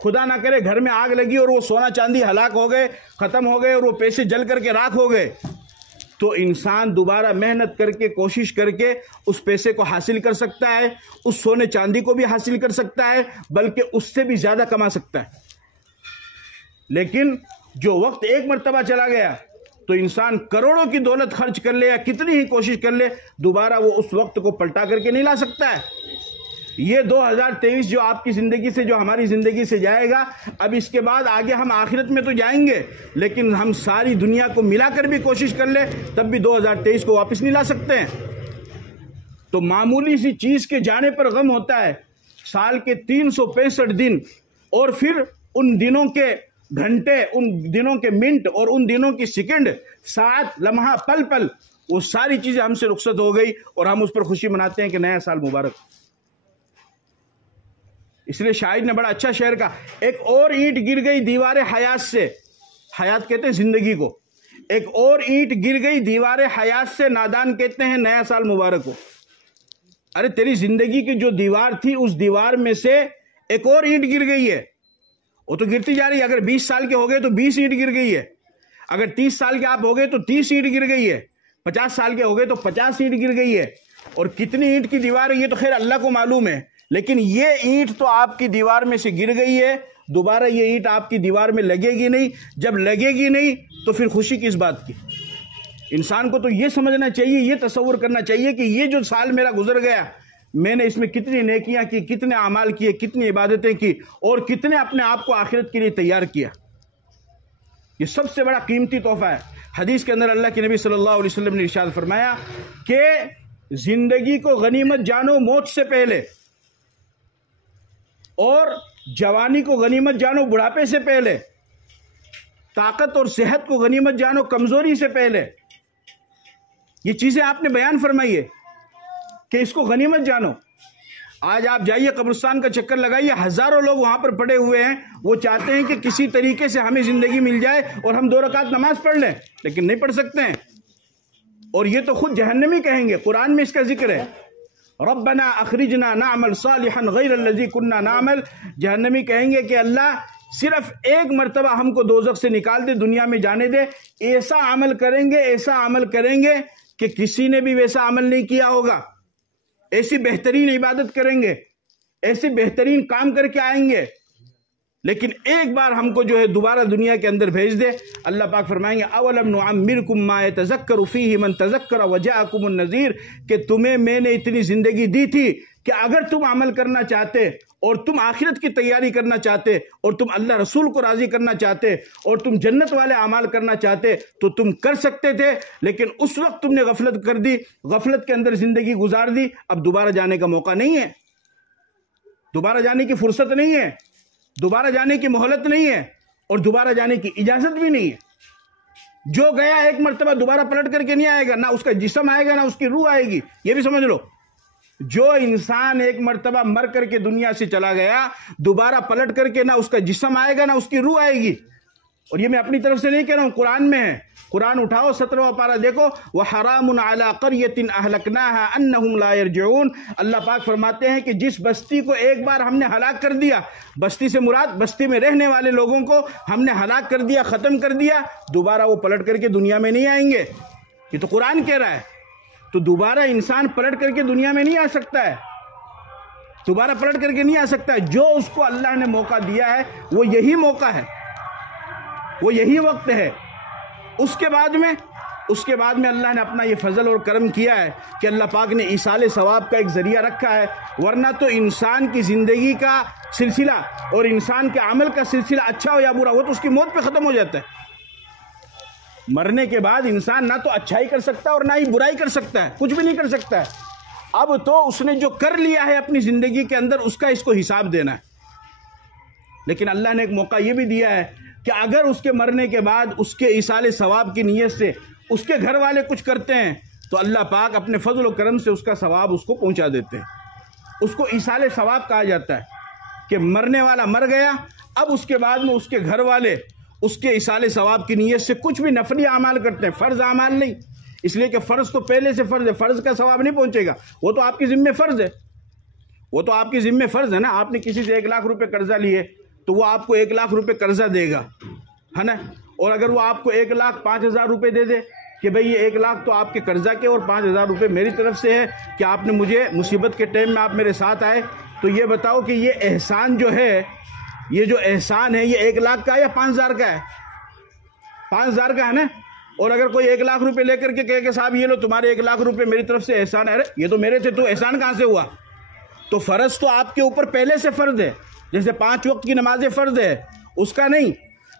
خدا نہ کرے گھر میں آگ لگی اور وہ سونا چاندی ہلاک ہو گئے، ختم ہو گئے، اور وہ پیسے جل کر کے راکھ ہو گئے، تو انسان دوبارہ محنت کر کے، کوشش کر کے اس پیسے کو حاصل کر سکتا ہے، اس سونے چاندی کو بھی حاصل کر سکتا ہے، بلکہ اس سے بھی زیادہ کما سکتا ہے۔ لیکن جو وقت ایک مرتبہ چلا گیا، تو انسان کروڑوں کی دولت خرچ کر لے یا کتنی ہی کوشش کر لے، دوبارہ وہ اس وقت کو پلٹا کر کے نہیں لا سکتا ہے۔ یہ 2023 جو آپ کی زندگی سے، جو ہماری زندگی سے جائے گا، اب اس کے بعد آگے ہم آخرت میں تو جائیں گے، لیکن ہم ساری دنیا کو ملا کر بھی کوشش کر لیں، تب بھی 2023 کو واپس نہیں لا سکتے ہیں۔ تو معمولی سی چیز کے جانے پر غم ہوتا ہے، سال کے 365 دن، اور پھر ان دنوں کے گھنٹے، ان دنوں کے منٹ، اور ان دنوں کی سیکنڈ، ساتھ، لمحہ، پل پل، وہ ساری چیزیں ہم سے رخصت ہو گئی، اور ہم اس پر خوشی مناتے ہیں کہ نیا سال مبارک۔ اس لیے شاعر نے بڑا اچھا شعر کہا، ایک اور اینٹ گر گئی دیوار حیات سے، حیات کہتے ہیں زندگی کو، ایک اور اینٹ گر گئی دیوار حیات سے، نادان کہتے ہیں نیا سال مبارک ہو۔ ارے تیری زندگی کی جو دیوار تھی، اس دیوار میں سے ایک اور اینٹ گر گئی ہے، وہ تو گرتی جا رہی ہے۔ اگر 20 سال کے ہو گئے تو 20 اینٹ گر گئی ہے، اگر 30 سال کے آپ ہو گئے تو 30 اینٹ گر گئی ہے، 50 سال کے ہو گئے تو 50 اینٹ گر گئی ہے، اور کتنی اینٹ کی دیوار ہے یہ تو خیر اللہ کو معلوم ہے، لیکن یہ اینٹ تو آپ کی دیوار میں سے گر گئی ہے، دوبارہ یہ اینٹ آپ کی دیوار میں لگے گی نہیں۔ جب لگے گی نہیں تو پھر خوشی کس بات کی؟ انسان کو تو یہ سمجھنا چاہیے، یہ تصور کرنا چاہیے کہ یہ جو سال میرا گزر گیا، میں نے اس میں کتنی نیکیاں کی، کتنے اعمال کیے، کتنی عبادتیں کی، اور کتنے اپنے آپ کو آخرت کے لیے تیار کیا۔ یہ سب سے بڑا قیمتی تحفہ ہے۔ حدیث کے اندر اللہ کے نبی صلی اللہ علیہ وسلم نے ارشاد فرمایا کہ زندگی کو غنیمت جانو موت سے پہلے، اور جوانی کو غنیمت جانو بڑھاپے سے پہلے، طاقت اور صحت کو غنیمت جانو کمزوری سے پہلے۔ یہ چیزیں آپ نے بیان فرمائی ہے کہ اس کو غنیمت جانو۔ آج آپ جائیے قبرستان کا چکر لگائیے، ہزاروں لوگ وہاں پر پڑے ہوئے ہیں، وہ چاہتے ہیں کہ کسی طریقے سے ہمیں زندگی مل جائے اور ہم 2 رکعت نماز پڑھ لیں، لیکن نہیں پڑھ سکتے ہیں، اور یہ تو خود جہنمی کہیں گے۔ قرآن میں اس کا ذکر ہے، ربنا اخرجنا نعمل صالحا غیر الذی کنا نعمل، جہنمی کہیں گے کہ اللہ صرف ایک مرتبہ ہم کو دوزخ سے نکال دے، دنیا میں جانے دے، ایسا عمل کریں گے، ایسا عمل کریں گے کہ کسی نے بھی ویسا عمل نہیں کیا ہوگا، ایسی بہترین عبادت کریں گے، ایسی بہترین کام کر کے آئیں گے لیکن ایک بار ہم کو جو ہے دوبارہ دنیا کے اندر بھیج دے، اللہ پاک فرمائیں گے اولم نعمرکم ما یتذکر فیہ من تذکر وجاءکم النذیر، کہ تمہیں میں نے اتنی زندگی دی تھی کہ اگر تم عمل کرنا چاہتے اور تم آخرت کی تیاری کرنا چاہتے اور تم اللہ رسول کو راضی کرنا چاہتے اور تم جنت والے اعمال کرنا چاہتے تو تم کر سکتے تھے، لیکن اس وقت تم نے غفلت کر دی، غفلت کے اندر زندگی گزار دی۔ اب دوبارہ جانے کا موقع نہیں ہے، دوبارہ جانے کی فرصت نہیں ہے، دوبارہ جانے کی مہلت نہیں ہے، اور دوبارہ جانے کی اجازت بھی نہیں ہے۔ جو گیا ایک مرتبہ دوبارہ پلٹ کر کے نہیں آئے گا، نہ اس کا جسم آئے گا نہ اس کی روح آئے گی، یہ بھی سمجھ لو۔ جو انسان ایک مرتبہ مر کر کے دنیا سے چلا گیا، دوبارہ پلٹ کر کے نہ اس کا جسم آئے گا نہ اس کی روح آئے گی۔ اور یہ میں اپنی طرف سے نہیں کہہ رہا ہوں، قرآن میں ہے، قرآن اٹھاؤ 17واں پارہ دیکھو، وَحَرَامٌ عَلَىٰ قَرْيَةٍ أَهْلَكْنَاهَا أَنَّهُمْ لَا يَرْجِعُونَ۔ اللہ پاک فرماتے ہیں کہ جس بستی کو ایک بار ہم نے ہلاک کر دیا، بستی سے مراد بستی میں رہنے والے لوگوں کو ہم نے ہلاک کر دیا، ختم کر دیا، دوبارہ وہ پلٹ کر کے دنیا میں نہیں آئیں گے۔ یہ تو قرآن کہہ رہا ہے، تو دوبارہ انسان پلٹ کر کے دنیا میں نہیں آ سکتا ہے، دوبارہ پلٹ کر کے نہیں آ سکتا ہے۔ جو اس کو اللہ نے موقع دیا ہے وہ یہی موقع ہے، وہ یہی وقت ہے۔ اس کے بعد میں اللہ نے اپنا یہ فضل اور کرم کیا ہے کہ اللہ پاک نے ایصال ثواب کا ایک ذریعہ رکھا ہے، ورنہ تو انسان کی زندگی کا سلسلہ اور انسان کے عمل کا سلسلہ اچھا ہو یا برا ہو تو اس کی موت پہ ختم ہو جاتا ہے۔ مرنے کے بعد انسان نہ تو اچھائی کر سکتا ہے اور نہ ہی برائی کر سکتا ہے، کچھ بھی نہیں کر سکتا ہے۔ اب تو اس نے جو کر لیا ہے اپنی زندگی کے اندر اس کا اس کو حساب دینا ہے۔ لیکن اللہ نے ایک موقع یہ بھی دیا ہے کہ اگر اس کے مرنے کے بعد اس کے ایصال ثواب کی نیت سے اس کے گھر والے کچھ کرتے ہیں تو اللہ پاک اپنے فضل و کرم سے اس کا ثواب اس کو پہنچا دیتے ہیں۔ اس کو ایصال ثواب کہا جاتا ہے کہ مرنے والا مر گیا، اب اس کے بعد میں اس کے گھر والے اس کے ایصال ثواب کی نیت سے کچھ بھی نفلی اعمال کرتے ہیں، فرض اعمال نہیں، اس لیے کہ فرض تو پہلے سے فرض ہے، فرض کا ثواب نہیں پہنچے گا، وہ تو آپ کی ذمہ فرض ہے، وہ تو آپ کی ذمہ فرض ہے نا۔ آپ نے کسی سے 1 لاکھ روپے قرضہ لیے تو وہ آپ کو 1 لاکھ روپے قرضہ دے گا، ہے نا۔ اور اگر وہ آپ کو 1,05,000 روپے دے دے کہ بھئی یہ 1 لاکھ تو آپ کے قرضہ کے اور 5,000 روپے میری طرف سے ہے کہ آپ نے مجھے مصیبت کے ٹائم میں آپ میرے ساتھ آئے، تو یہ بتاؤ کہ یہ احسان جو ہے، یہ جو احسان ہے یہ 1 لاکھ کا ہے یا 5,000 کا ہے؟ 5,000 کا ہے نا۔ اور اگر کوئی 1 لاکھ روپے لے کر کے کہے کہ صاحب یہ لو تمہارے 1 لاکھ روپے میری طرف سے احسان ہے، ارے یہ تو میرے تھے، تو احسان کہاں سے ہوا؟ تو فرض تو آپ کے اوپر پہلے سے فرض ہے، جیسے 5 وقت کی نمازیں فرض ہے، اس کا نہیں،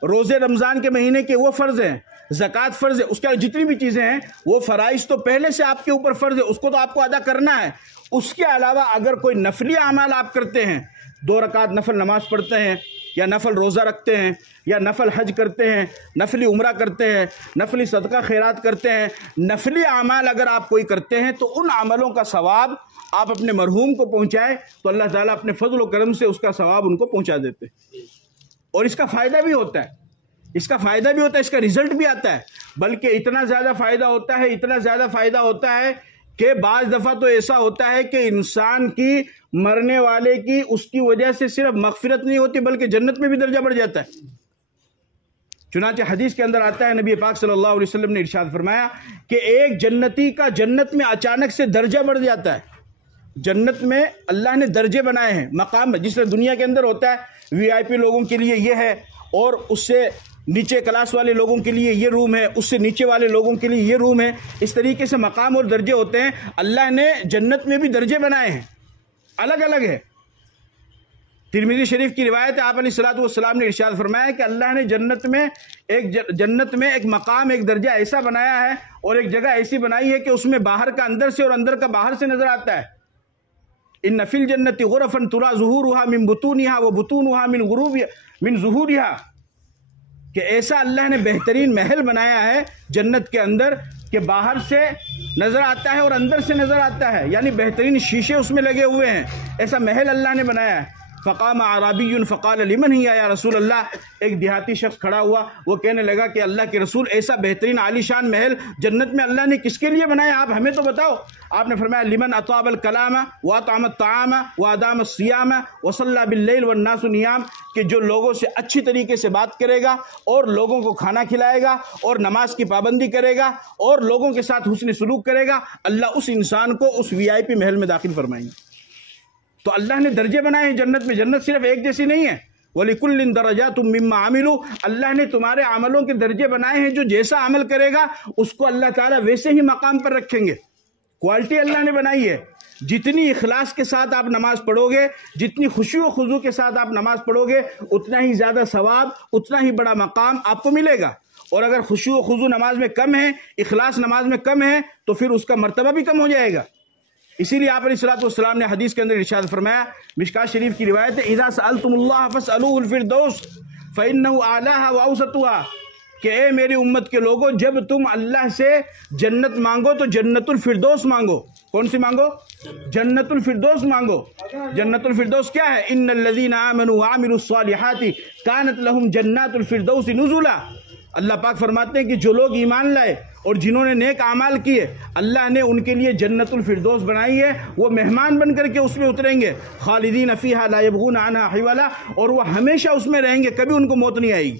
روزے رمضان کے مہینے کے وہ فرض ہیں، زکوٰۃ فرض ہے، اس کے جتنی بھی چیزیں ہیں وہ فرائض تو پہلے سے آپ کے اوپر فرض ہے، اس کو تو آپ کو ادا کرنا ہے۔ اس کے علاوہ اگر کوئی نفلی اعمال آپ کرتے ہیں، 2 رکعت نفل نماز پڑھتے ہیں، یا نفل روزہ رکھتے ہیں، یا نفل حج کرتے ہیں، نفلی عمرہ کرتے ہیں، نفلی صدقہ خیرات کرتے ہیں، نفلی اعمال اگر آپ کوئی کرتے ہیں تو ان عملوں کا ثواب آپ اپنے مرحوم کو پہنچائے تو اللہ تعالیٰ اپنے فضل و کرم سے اس کا ثواب ان کو پہنچا دیتے ہیں۔ اور اس کا فائدہ بھی ہوتا ہے، اس کا فائدہ بھی ہوتا ہے، اس کا رزلٹ بھی آتا ہے، بلکہ اتنا زیادہ فائدہ ہوتا ہے، اتنا زیادہ فائدہ ہوتا ہے کہ بعض دفعہ تو ایسا ہوتا ہے کہ انسان کی مرنے والے کی اس کی وجہ سے صرف مغفرت نہیں ہوتی بلکہ جنت میں بھی درجہ بڑھ جاتا ہے۔ چنانچہ حدیث کے اندر آتا ہے، نبی پاک صلی اللہ علیہ وسلم نے ارشاد فرمایا کہ ایک جنتی کا جنت میں اچانک سے درجہ بڑھ جاتا ہے۔ جنت میں اللہ نے درجے بنائے ہیں، مقام، جس طرح دنیا کے اندر ہوتا ہے VIP لوگوں کے لیے یہ ہے، اور اس سے نیچے کلاس والے لوگوں کے لیے یہ روم ہے، اس سے نیچے والے لوگوں کے لیے یہ روم ہے، اس طریقے سے مقام اور درجے ہوتے ہیں۔ اللہ نے جنت میں بھی درجے بنائے ہیں، الگ الگ ہے۔ ترمذی شریف کی روایت ہے، آپ علیہ الصلوۃ والسلام نے ارشاد فرمایا کہ اللہ نے جنت میں ایک مقام، ایک درجہ ایسا بنایا ہے اور ایک جگہ ایسی بنائی ہے کہ اس میں باہر کا اندر سے اور اندر کا باہر سے نظر آتا ہے۔ ان فی الجنۃ غرفا تری ظہورها من بطونها وبطونها من ظہورها، کہ ایسا اللہ نے بہترین محل بنایا ہے جنت کے اندر کہ باہر سے نظر آتا ہے اور اندر سے نظر آتا ہے، یعنی بہترین شیشے اس میں لگے ہوئے ہیں، ایسا محل اللہ نے بنایا ہے۔ فقام اعرابی فقال لمن ہی یا رسول اللہ، ایک دیہاتی شخص کھڑا ہوا، وہ کہنے لگا کہ اللہ کے رسول ایسا بہترین عالی شان محل جنت میں اللہ نے کس کے لیے بنایا، آپ ہمیں تو بتاؤ۔ آپ نے فرمایا لمن اطاب الکلام واطعم الطعام وادام الصیام وصلی باللیل والناس نیام، کہ جو لوگوں سے اچھی طریقے سے بات کرے گا اور لوگوں کو کھانا کھلائے گا اور نماز کی پابندی کرے گا اور لوگوں کے ساتھ حسن سلوک کرے گا، اللہ اس انسان کو اس VIP محل میں داخل فرمائیں گے۔ تو اللہ نے درجے بنائے ہیں جنت میں، جنت صرف ایک جیسی نہیں ہے، وَلِكُلٍّ دَرَجَاتٌ مِّمَّا عَمِلُوا، اللہ نے تمہارے عملوں کے درجے بنائے ہیں، جو جیسا عمل کرے گا اس کو اللہ تعالیٰ ویسے ہی مقام پر رکھیں گے۔ کوالٹی اللہ نے بنائی ہے، جتنی اخلاص کے ساتھ آپ نماز پڑھو گے، جتنی خشوع و خضوع کے ساتھ آپ نماز پڑھو گے، اتنا ہی زیادہ ثواب، اتنا ہی بڑا مقام آپ کو ملے گا۔ اور اگر خشوع و خضوع نماز میں کم ہے، اخلاص نماز میں کم ہے، تو پھر اس کا مرتبہ بھی کم ہو جائے گا۔ اسی لیے آپ علیہ الصلوۃ والسلام نے حدیث کے اندر ارشاد فرمایا، مشکوٰۃ شریف کی روایت ہے، اذا سألتم اللہ فاسألوہ الفردوس فإنہ اعلیھا واوسطھا، کہ اے میری امت کے لوگوں، جب تم اللہ سے جنت مانگو تو جنت الفردوس مانگو۔ کون سی مانگو؟ جنت الفردوس مانگو۔ جنت الفردوس کیا ہے؟ ان الذین آمنوا وعملوا الصالحات کانت لہم جنات الفردوس نزلا۔ اللہ پاک فرماتے ہیں کہ جو لوگ ایمان لائے اور جنہوں نے نیک اعمال کیے، اللہ نے ان کے لیے جنت الفردوس بنائی ہے، وہ مہمان بن کر کے اس میں اتریں گے، خالدین فیہا لا یبغون عنہا حولا، اور وہ ہمیشہ اس میں رہیں گے، کبھی ان کو موت نہیں آئے گی،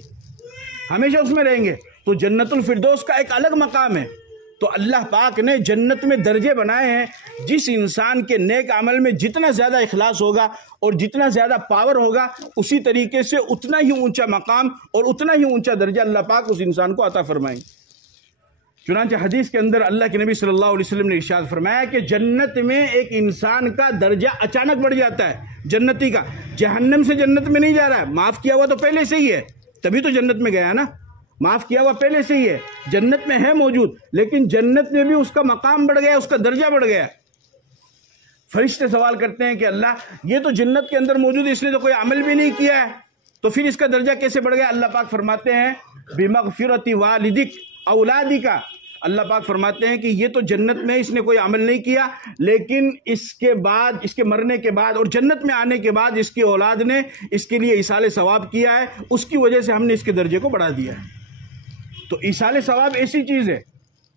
ہمیشہ اس میں رہیں گے۔ تو جنت الفردوس کا ایک الگ مقام ہے۔ تو اللہ پاک نے جنت میں درجے بنائے ہیں، جس انسان کے نیک عمل میں جتنا زیادہ اخلاص ہوگا اور جتنا زیادہ پاور ہوگا، اسی طریقے سے اتنا ہی اونچا مقام اور اتنا ہی اونچا درجہ اللہ پاک اس انسان کو عطا فرمائیں۔ چنانچہ حدیث کے اندر اللہ کے نبی صلی اللہ علیہ وسلم نے ارشاد فرمایا کہ جنت میں ایک انسان کا درجہ اچانک بڑھ جاتا ہے، جنتی کا، جہنم سے جنت میں نہیں جا رہا ہے، معاف کیا ہوا تو پہلے سے ہی ہے، تبھی تو جنت میں گیا نا، معاف کیا ہوا پہلے سے ہی ہے، جنت میں ہے موجود، لیکن جنت میں بھی اس کا مقام بڑھ گیا، اس کا درجہ بڑھ گیا۔ فرشتے سوال کرتے ہیں کہ اللہ، یہ تو جنت کے اندر موجود ہے، اس نے تو کوئی عمل بھی نہیں کیا ہے، تو پھر اس کا درجہ کیسے بڑھ گیا؟ اللہ پاک فرماتے ہیں بِمَغْفِرَةِ وَالِدِكَ أَوْلَادِكَ، اللہ پاک فرماتے ہیں کہ یہ تو جنت میں اس نے کوئی عمل نہیں کیا، لیکن اس کے بعد، اس کے مرنے کے بعد اور جنت میں آنے کے بعد اس کی اولاد نے اس کے لیے ایصال ثواب کیا ہے، اس کی وجہ سے ہم نے اس کے درجے کو بڑھا دیا ہے۔ تو ایصال ثواب ایسی چیز ہے،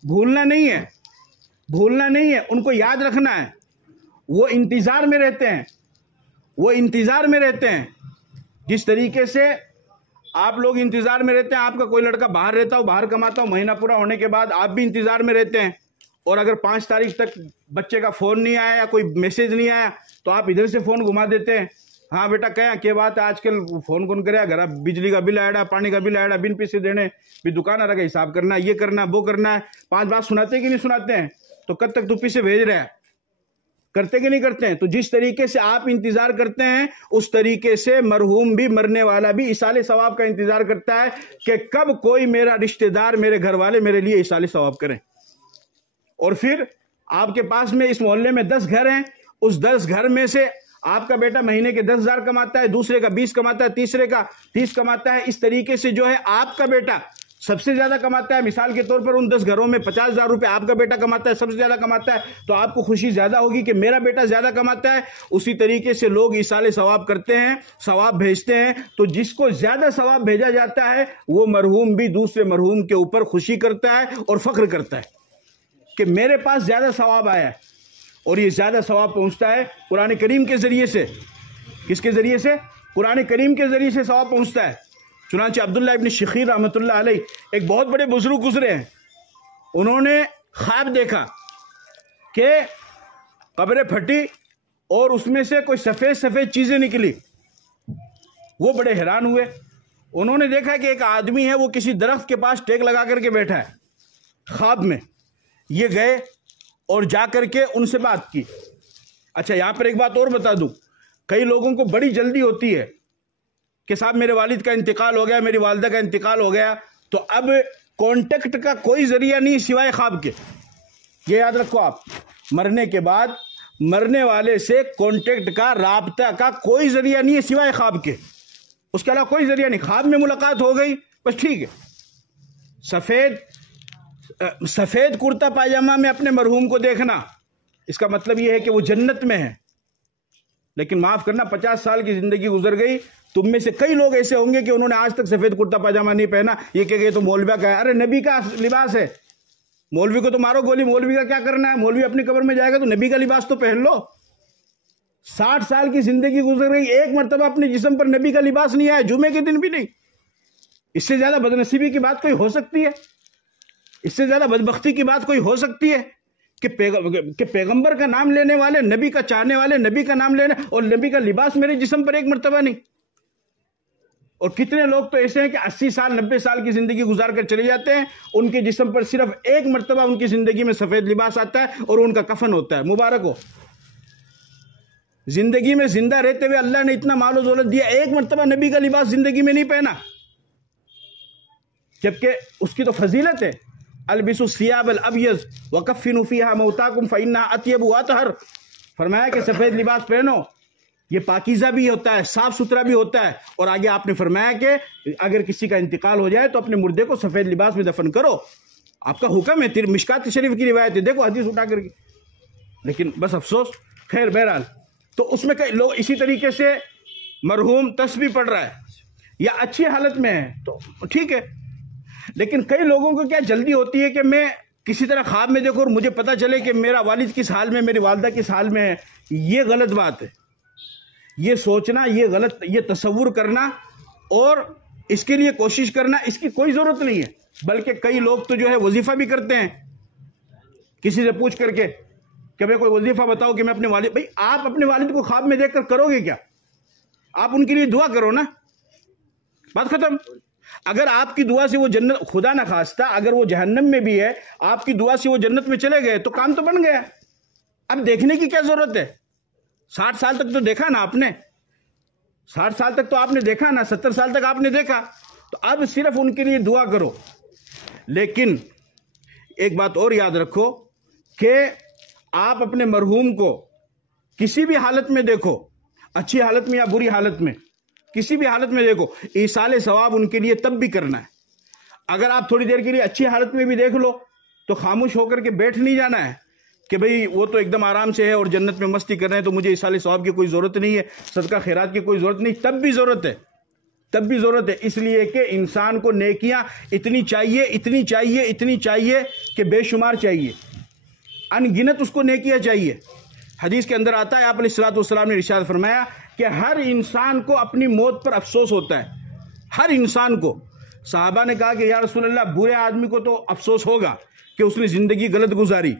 بھولنا نہیں ہے، بھولنا نہیں ہے، ان کو یاد رکھنا ہے۔ وہ انتظار میں رہتے ہیں، وہ انتظار میں رہتے ہیں، جس طریقے سے آپ لوگ انتظار میں رہتے ہیں، آپ کا کوئی لڑکا باہر رہتا ہو، باہر کماتا ہو، مہینہ پورا ہونے کے بعد آپ بھی انتظار میں رہتے ہیں، اور اگر 5 تاریخ تک بچے کا فون نہیں آیا یا کوئی میسیج نہیں آیا تو آپ ادھر سے فون گھما دیتے ہیں، ہاں بیٹا کیا بات ہے، آج کل فون کون کرے، گھر بجلی کا بل آیا، پانی کا بل آیا، بن پیسے دینے بھی، دکان آ کا حساب کرنا، یہ کرنا وہ کرنا ہے، 5 بات سناتے کہ نہیں سناتے ہیں، تو کب تک تو پیسے بھیج رہے ہیں، کرتے کہ نہیں کرتے ہیں؟ تو جس طریقے سے آپ انتظار کرتے ہیں، اس طریقے سے مرحوم بھی، مرنے والا بھی ایصال ثواب کا انتظار کرتا ہے کہ کب کوئی میرا رشتہ دار، میرے گھر والے میرے لیے ایصال ثواب کریں۔ اور پھر آپ کے پاس میں اس محلے میں 10 گھر ہیں، اس 10 گھر میں سے آپ کا بیٹا مہینے کے 10,000 کماتا ہے، دوسرے کا 20 کماتا ہے، تیسرے کا 30 کماتا ہے، اس طریقے سے جو ہے آپ کا بیٹا سب سے زیادہ کماتا ہے۔ مثال کے طور پر ان 10 گھروں میں 50,000 روپے آپ کا بیٹا کماتا ہے، سب سے زیادہ کماتا ہے، تو آپ کو خوشی زیادہ ہوگی کہ میرا بیٹا زیادہ کماتا ہے۔ اسی طریقے سے لوگ ایصال ثواب کرتے ہیں، ثواب بھیجتے ہیں، تو جس کو زیادہ ثواب بھیجا جاتا ہے وہ مرحوم بھی دوسرے مرحوم کے اوپر خوشی کرتا ہے اور فخر کرتا ہے کہ میرے پاس زیادہ ثواب آیا ہے۔ اور یہ زیادہ ثواب پہنچتا ہے قرآن کریم کے ذریعے سے۔ کس کے ذریعے سے؟ قرآن کریم کے ذریعے سے ثواب پہنچتا ہے۔ چنانچہ عبداللہ ابن شخیر رحمۃ اللہ علیہ ایک بہت بڑے بزرگ گزرے ہیں، انہوں نے خواب دیکھا کہ قبریں پھٹی اور اس میں سے کوئی سفید سفید چیزیں نکلی، وہ بڑے حیران ہوئے۔ انہوں نے دیکھا کہ ایک آدمی ہے، وہ کسی درخت کے پاس ٹیک لگا کر کے بیٹھا ہے خواب میں۔ یہ گئے اور جا کر کے ان سے بات کی۔ اچھا، یہاں پر ایک بات اور بتا دوں، کئی لوگوں کو بڑی جلدی ہوتی ہے کہ صاحب میرے والد کا انتقال ہو گیا، میری والدہ کا انتقال ہو گیا، تو اب کانٹیکٹ کا کوئی ذریعہ نہیں سوائے خواب کے۔ یہ یاد رکھو، آپ مرنے کے بعد مرنے والے سے کانٹیکٹ کا، رابطہ کا کوئی ذریعہ نہیں ہے سوائے خواب کے، اس کے علاوہ کوئی ذریعہ نہیں۔ خواب میں ملاقات ہو گئی، بس ٹھیک ہے۔ سفید کرتا پاجامہ میں اپنے مرحوم کو دیکھنا، اس کا مطلب یہ ہے کہ وہ جنت میں ہے۔ لیکن معاف کرنا، 50 سال کی زندگی گزر گئی، تم میں سے کئی لوگ ایسے ہوں گے کہ انہوں نے آج تک سفید کرتا پاجامہ نہیں پہنا، یہ کہ یہ تو مولویہ کا ہے۔ ارے نبی کا لباس ہے، مولوی کو تو مارو گولی، مولوی کا کیا کرنا ہے؟ مولوی اپنی قبر میں جائے گا تو نبی کا لباس تو پہن لو۔ 60 سال کی زندگی گزر گئی، ایک مرتبہ اپنے جسم پر نبی کا لباس نہیں آیا، جمعے کے دن بھی نہیں۔ اس سے زیادہ بدنصیبی کی بات کوئی ہو سکتی ہے؟ اس سے زیادہ بدبختی کی بات کوئی ہو سکتی ہے کہ پیغمبر کا نام لینے والے، نبی کا چاہنے والے، نبی کا نام لینے اور نبی کا لباس میرے جسم پر ایک مرتبہ نہیں؟ اور کتنے لوگ تو ایسے ہیں کہ 80 سال 90 سال کی زندگی گزار کر چلے جاتے ہیں، ان کے جسم پر صرف ایک مرتبہ ان کی زندگی میں سفید لباس آتا ہے اور ان کا کفن ہوتا ہے. مبارک ہو. زندگی میں زندہ رہتے ہوئے اللہ نے اتنا مال و دولت دیا، ایک مرتبہ نبی کا لباس زندگی میں نہیں پہنا، جبکہ اس کی تو فضیلت ہے. البسوا الثياب الابيض وكفنوا فيها موتاكم فانها اطيب واطهر. فرمایا کہ سفید لباس پہنو، یہ پاکیزہ بھی ہوتا ہے، صاف ستھرا بھی ہوتا ہے. اور آگے آپ نے فرمایا کہ اگر کسی کا انتقال ہو جائے تو اپنے مردے کو سفید لباس میں دفن کرو. آپ کا حکم ہے، مشکات شریف کی روایت ہے، دیکھو حدیث اٹھا کر کے. لیکن بس افسوس. خیر بہرحال، تو اس میں کئی لوگ اسی طریقے سے مرحوم تسبیح پڑھ رہا ہے یا اچھی حالت میں ہے تو ٹھیک ہے، لیکن کئی لوگوں کو کیا جلدی ہوتی ہے کہ میں کسی طرح خواب میں دیکھوں اور مجھے پتہ چلے کہ میرا والد کس حال میں، میری والدہ کس حال میں ہے. یہ غلط بات ہے. یہ سوچنا، یہ غلط، یہ تصور کرنا اور اس کے لیے کوشش کرنا، اس کی کوئی ضرورت نہیں ہے. بلکہ کئی لوگ تو جو ہے وظیفہ بھی کرتے ہیں کسی سے پوچھ کر کے کہ بھئی کوئی وظیفہ بتاؤ کہ میں اپنے والد. بھئی آپ اپنے والد کو خواب میں دیکھ کر کرو گے کیا؟ آپ ان کے لیے دعا کرو نا، بات ختم. اگر آپ کی دعا سے وہ جنت، خدا نہ خواستہ اگر وہ جہنم میں بھی ہے، آپ کی دعا سے وہ جنت میں چلے گئے تو کام تو بن گیا. اب دیکھنے کی کیا ضرورت ہے؟ 60 سال تک تو دیکھا نا آپ نے، 60 سال تک تو آپ نے دیکھا نا، 70 سال تک آپ نے دیکھا، تو اب صرف ان کے لیے دعا کرو. لیکن ایک بات اور یاد رکھو کہ آپ اپنے مرحوم کو کسی بھی حالت میں دیکھو، اچھی حالت میں یا بری حالت میں، کسی بھی حالت میں دیکھو، ایصال ثواب ان کے لیے تب بھی کرنا ہے. اگر آپ تھوڑی دیر کے لیے اچھی حالت میں بھی دیکھ لو تو خاموش ہو کر کے بیٹھ نہیں جانا ہے کہ بھئی وہ تو ایک دم آرام سے ہے اور جنت میں مستی کر رہے ہیں تو مجھے ایصال ثواب کی کوئی ضرورت نہیں ہے، صدقہ خیرات کی کوئی ضرورت نہیں. تب بھی ضرورت ہے، تب بھی ضرورت ہے. اس لیے کہ انسان کو نیکیاں اتنی چاہیے، اتنی چاہیے، اتنی چاہیے کہ بے شمار چاہیے، ان گنت اس کو نیکیاں چاہیے. حدیث کے اندر آتا ہے، آپ علیہ الصلوۃ والسلام نے ارشاد فرمایا کہ ہر انسان کو اپنی موت پر افسوس ہوتا ہے، ہر انسان کو. صحابہ نے کہا کہ یا رسول اللہ، برے آدمی کو تو افسوس ہوگا کہ اس نے زندگی غلط گزاری،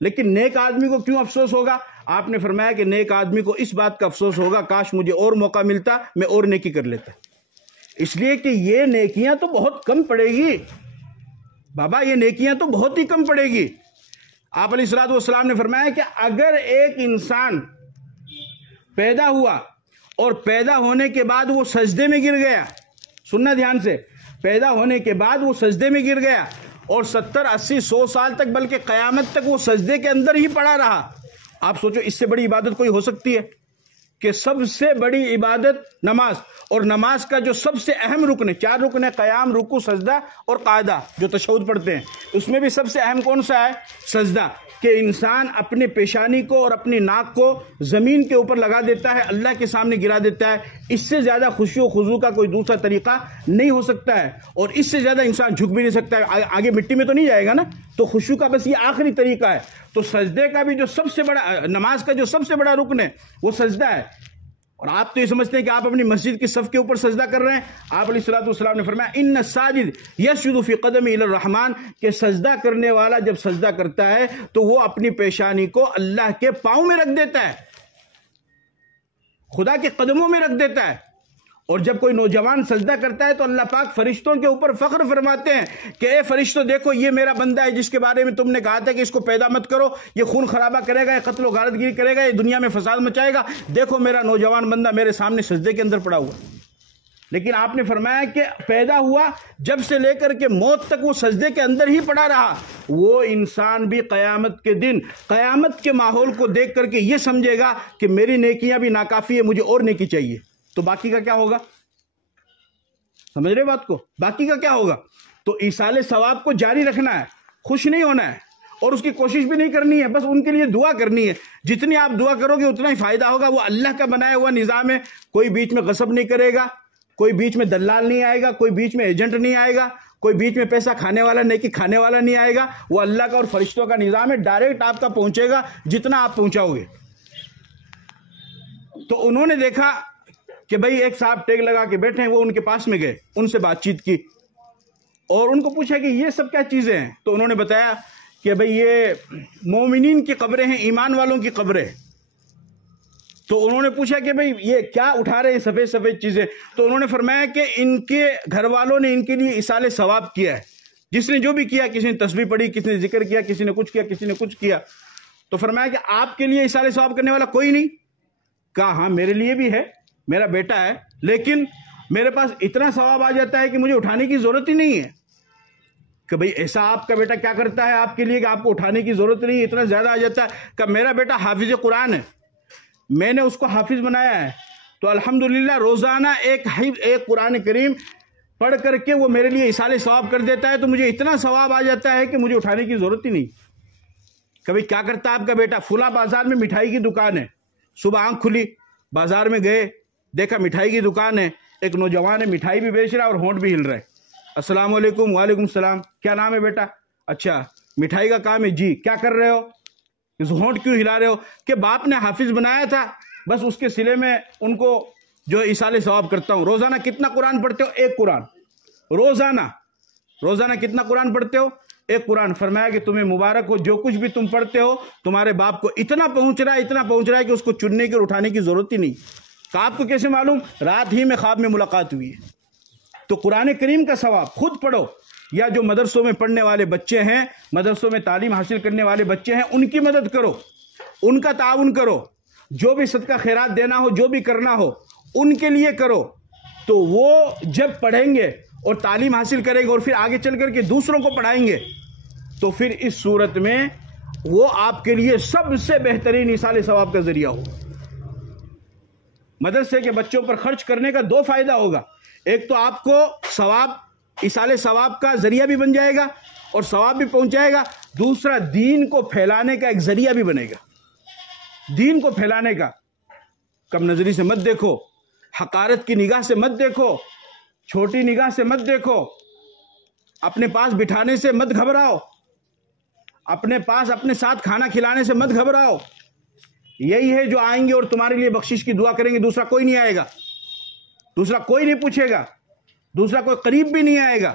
لیکن نیک آدمی کو کیوں افسوس ہوگا؟ آپ نے فرمایا کہ نیک آدمی کو اس بات کا افسوس ہوگا کاش مجھے اور موقع ملتا، میں اور نیکی کر لیتا. اس لیے کہ یہ نیکیاں تو بہت کم پڑے گی بابا، یہ نیکیاں تو بہت ہی کم پڑے گی. آپ علیہ الصلوۃ والسلام نے فرمایا کہ اگر ایک انسان پیدا ہوا اور پیدا ہونے کے بعد وہ سجدے میں گر گیا، سننا دھیان سے، پیدا ہونے کے بعد وہ سجدے میں گر گیا اور 70 80 100 سال تک بلکہ قیامت تک وہ سجدے کے اندر ہی پڑا رہا، آپ سوچو اس سے بڑی عبادت کوئی ہو سکتی ہے؟ کہ سب سے بڑی عبادت نماز، اور نماز کا جو سب سے اہم رکن ہے، 4 رکن ہے، قیام، رکوع، سجدہ اور قاعدہ جو تشہد پڑھتے ہیں، اس میں بھی سب سے اہم کون سا ہے؟ سجدہ. کہ انسان اپنے پیشانی کو اور اپنی ناک کو زمین کے اوپر لگا دیتا ہے، اللہ کے سامنے گرا دیتا ہے. اس سے زیادہ خشوع و خضوع کا کوئی دوسرا طریقہ نہیں ہو سکتا ہے، اور اس سے زیادہ انسان جھک بھی نہیں سکتا ہے. آگے مٹی میں تو نہیں جائے گا نا، تو خشوع کا بس یہ آخری طریقہ ہے. تو سجدے کا بھی جو سب سے بڑا، نماز کا جو سب سے بڑا رکن ہے وہ سجدہ ہے. اور آپ تو یہ سمجھتے ہیں کہ آپ اپنی مسجد کی صف کے اوپر سجدہ کر رہے ہیں. آپ علیہ الصلوۃ والسلام نے فرمایا ان الساجد یسجد فی قدمہ الی الرحمن، کہ سجدہ کرنے والا جب سجدہ کرتا ہے تو وہ اپنی پیشانی کو اللہ کے پاؤں میں رکھ دیتا ہے، خدا کے قدموں میں رکھ دیتا ہے. اور جب کوئی نوجوان سجدہ کرتا ہے تو اللہ پاک فرشتوں کے اوپر فخر فرماتے ہیں کہ اے فرشتوں دیکھو یہ میرا بندہ ہے جس کے بارے میں تم نے کہا تھا کہ اس کو پیدا مت کرو، یہ خون خرابہ کرے گا، یہ قتل و غارت گیری کرے گا، یہ دنیا میں فساد مچائے گا، دیکھو میرا نوجوان بندہ میرے سامنے سجدے کے اندر پڑا ہوا. لیکن آپ نے فرمایا کہ پیدا ہوا جب سے لے کر کے موت تک وہ سجدے کے اندر ہی پڑا رہا. وہ انسان بھی قیامت کے دن، قیامت کے ماحول کو دیکھ کر کے یہ سمجھے گا کہ میری نیکیاں بھی ناکافی ہے، مجھے اور نیکی چاہیے. تو باقی کا کیا ہوگا؟ سمجھ رہے بات کو؟ باقی کا کیا ہوگا؟ تو ایصال ثواب کو جاری رکھنا ہے، خوش نہیں ہونا ہے، اور اس کی کوشش بھی نہیں کرنی ہے، بس ان کے لیے دعا کرنی ہے. جتنی آپ دعا کرو گے اتنا ہی فائدہ ہوگا. وہ اللہ کا بنایا ہوا نظام ہے، کوئی بیچ میں غصب نہیں کرے گا، کوئی بیچ میں دلال نہیں آئے گا، کوئی بیچ میں ایجنٹ نہیں آئے گا، کوئی بیچ میں پیسہ کھانے والا نیکی کھانے والا نہیں آئے گا. وہ اللہ کا اور فرشتوں کا نظام ہے، ڈائریکٹ آپ کا پہنچے گا جتنا آپ پہنچاؤ گے. تو انہوں نے دیکھا کہ بھئی ایک صاحب ٹیگ لگا کے بیٹھے ہیں، وہ ان کے پاس میں گئے، ان سے بات چیت کی اور ان کو پوچھا کہ یہ سب کیا چیزیں ہیں. تو انہوں نے بتایا کہ بھئی یہ مومنین کی قبریں ہیں، ایمان والوں کی قبریں. تو انہوں نے پوچھا کہ بھئی یہ کیا اٹھا رہے ہیں سفید سفید چیزیں؟ تو انہوں نے فرمایا کہ ان کے گھر والوں نے ان کے لیے ایصال ثواب کیا ہے، جس نے جو بھی کیا، کسی نے تسبیح پڑھی، کسی نے ذکر کیا، کسی نے کچھ کیا، کسی نے کچھ کیا۔ تو فرمایا کہ آپ کے لیے ایصال ثواب کرنے والا کوئی نہیں؟ کہا ہاں میرے لیے بھی ہے، میرا بیٹا ہے، لیکن میرے پاس اتنا ثواب آ جاتا ہے کہ مجھے اٹھانے کی ضرورت ہی نہیں ہے۔ کہ بھئی ایسا آپ کا بیٹا کیا کرتا ہے آپ کے لیے کہ آپ کو اٹھانے کی ضرورت نہیں ہے، اتنا زیادہ آ جاتا ہے؟ کہ میرا بیٹا حافظ قرآن ہے، میں نے اس کو حافظ بنایا ہے، تو الحمدللہ روزانہ ایک قرآن کریم پڑھ کر کے وہ میرے لیے ایصال ثواب کر دیتا ہے، تو مجھے اتنا ثواب آ جاتا ہے کہ مجھے اٹھانے کی ضرورت ہی نہیں۔ کبھی کیا کرتا آپ کا بیٹا؟ فلاں بازار میں مٹھائی کی دکان ہے، صبح آنکھ کھلی، بازار میں گئے، دیکھا مٹھائی کی دکان ہے، ایک نوجوان ہے مٹھائی بھی بیچ رہا ہے اور ہونٹ بھی ہل رہا ہے۔ السلام علیکم۔ وعلیکم السلام۔ کیا نام ہے بیٹا؟ اچھا مٹھائی کا کام ہے؟ جی۔ کیا کر رہے ہو؟ اس ہونٹ کیوں ہلا رہے ہو؟ کہ باپ نے حافظ بنایا تھا، بس اس کے صلے میں ان کو جو ایصال ثواب کرتا ہوں۔ روزانہ کتنا قرآن پڑھتے ہو؟ ایک قرآن روزانہ کتنا قرآن پڑھتے ہو؟ ایک قرآن۔ فرمایا کہ تمہیں مبارک ہو، جو کچھ بھی تم پڑھتے ہو تمہارے باپ کو اتنا پہنچ رہا ہے کہ اس کو چننے کی اور اٹھانے کی ضرورت ہی نہیں۔ کہ آپ کو کیسے معلوم؟ رات ہی میں خواب میں ملاقات ہوئی ہے۔ تو قرآن کریم کا ثواب خود پڑھو، یا جو مدرسوں میں پڑھنے والے بچے ہیں، مدرسوں میں تعلیم حاصل کرنے والے بچے ہیں، ان کی مدد کرو، ان کا تعاون کرو، جو بھی صدقہ خیرات دینا ہو، جو بھی کرنا ہو ان کے لیے کرو۔ تو وہ جب پڑھیں گے اور تعلیم حاصل کریں گے اور پھر آگے چل کر کے دوسروں کو پڑھائیں گے، تو پھر اس صورت میں وہ آپ کے لیے سب سے بہترین ایصال ثواب کا ذریعہ ہو۔ مدرسے کے بچوں پر خرچ کرنے کا دو فائدہ ہوگا، ایک تو آپ کو ثواب، ایصال ثواب کا ذریعہ بھی بن جائے گا اور ثواب بھی پہنچائے گا، دوسرا دین کو پھیلانے کا ایک ذریعہ بھی بنے گا۔ دین کو پھیلانے کا کم نظری سے مت دیکھو، حقارت کی نگاہ سے مت دیکھو، چھوٹی نگاہ سے مت دیکھو، اپنے پاس بٹھانے سے مت گھبراؤ، اپنے پاس اپنے ساتھ کھانا کھلانے سے مت گھبراؤ۔ یہی ہے جو آئیں گے اور تمہارے لیے بخشش کی دعا کریں گے، دوسرا کوئی نہیں آئے گا، دوسرا کوئی نہیں پوچھے گا، دوسرا کوئی قریب بھی نہیں آئے گا۔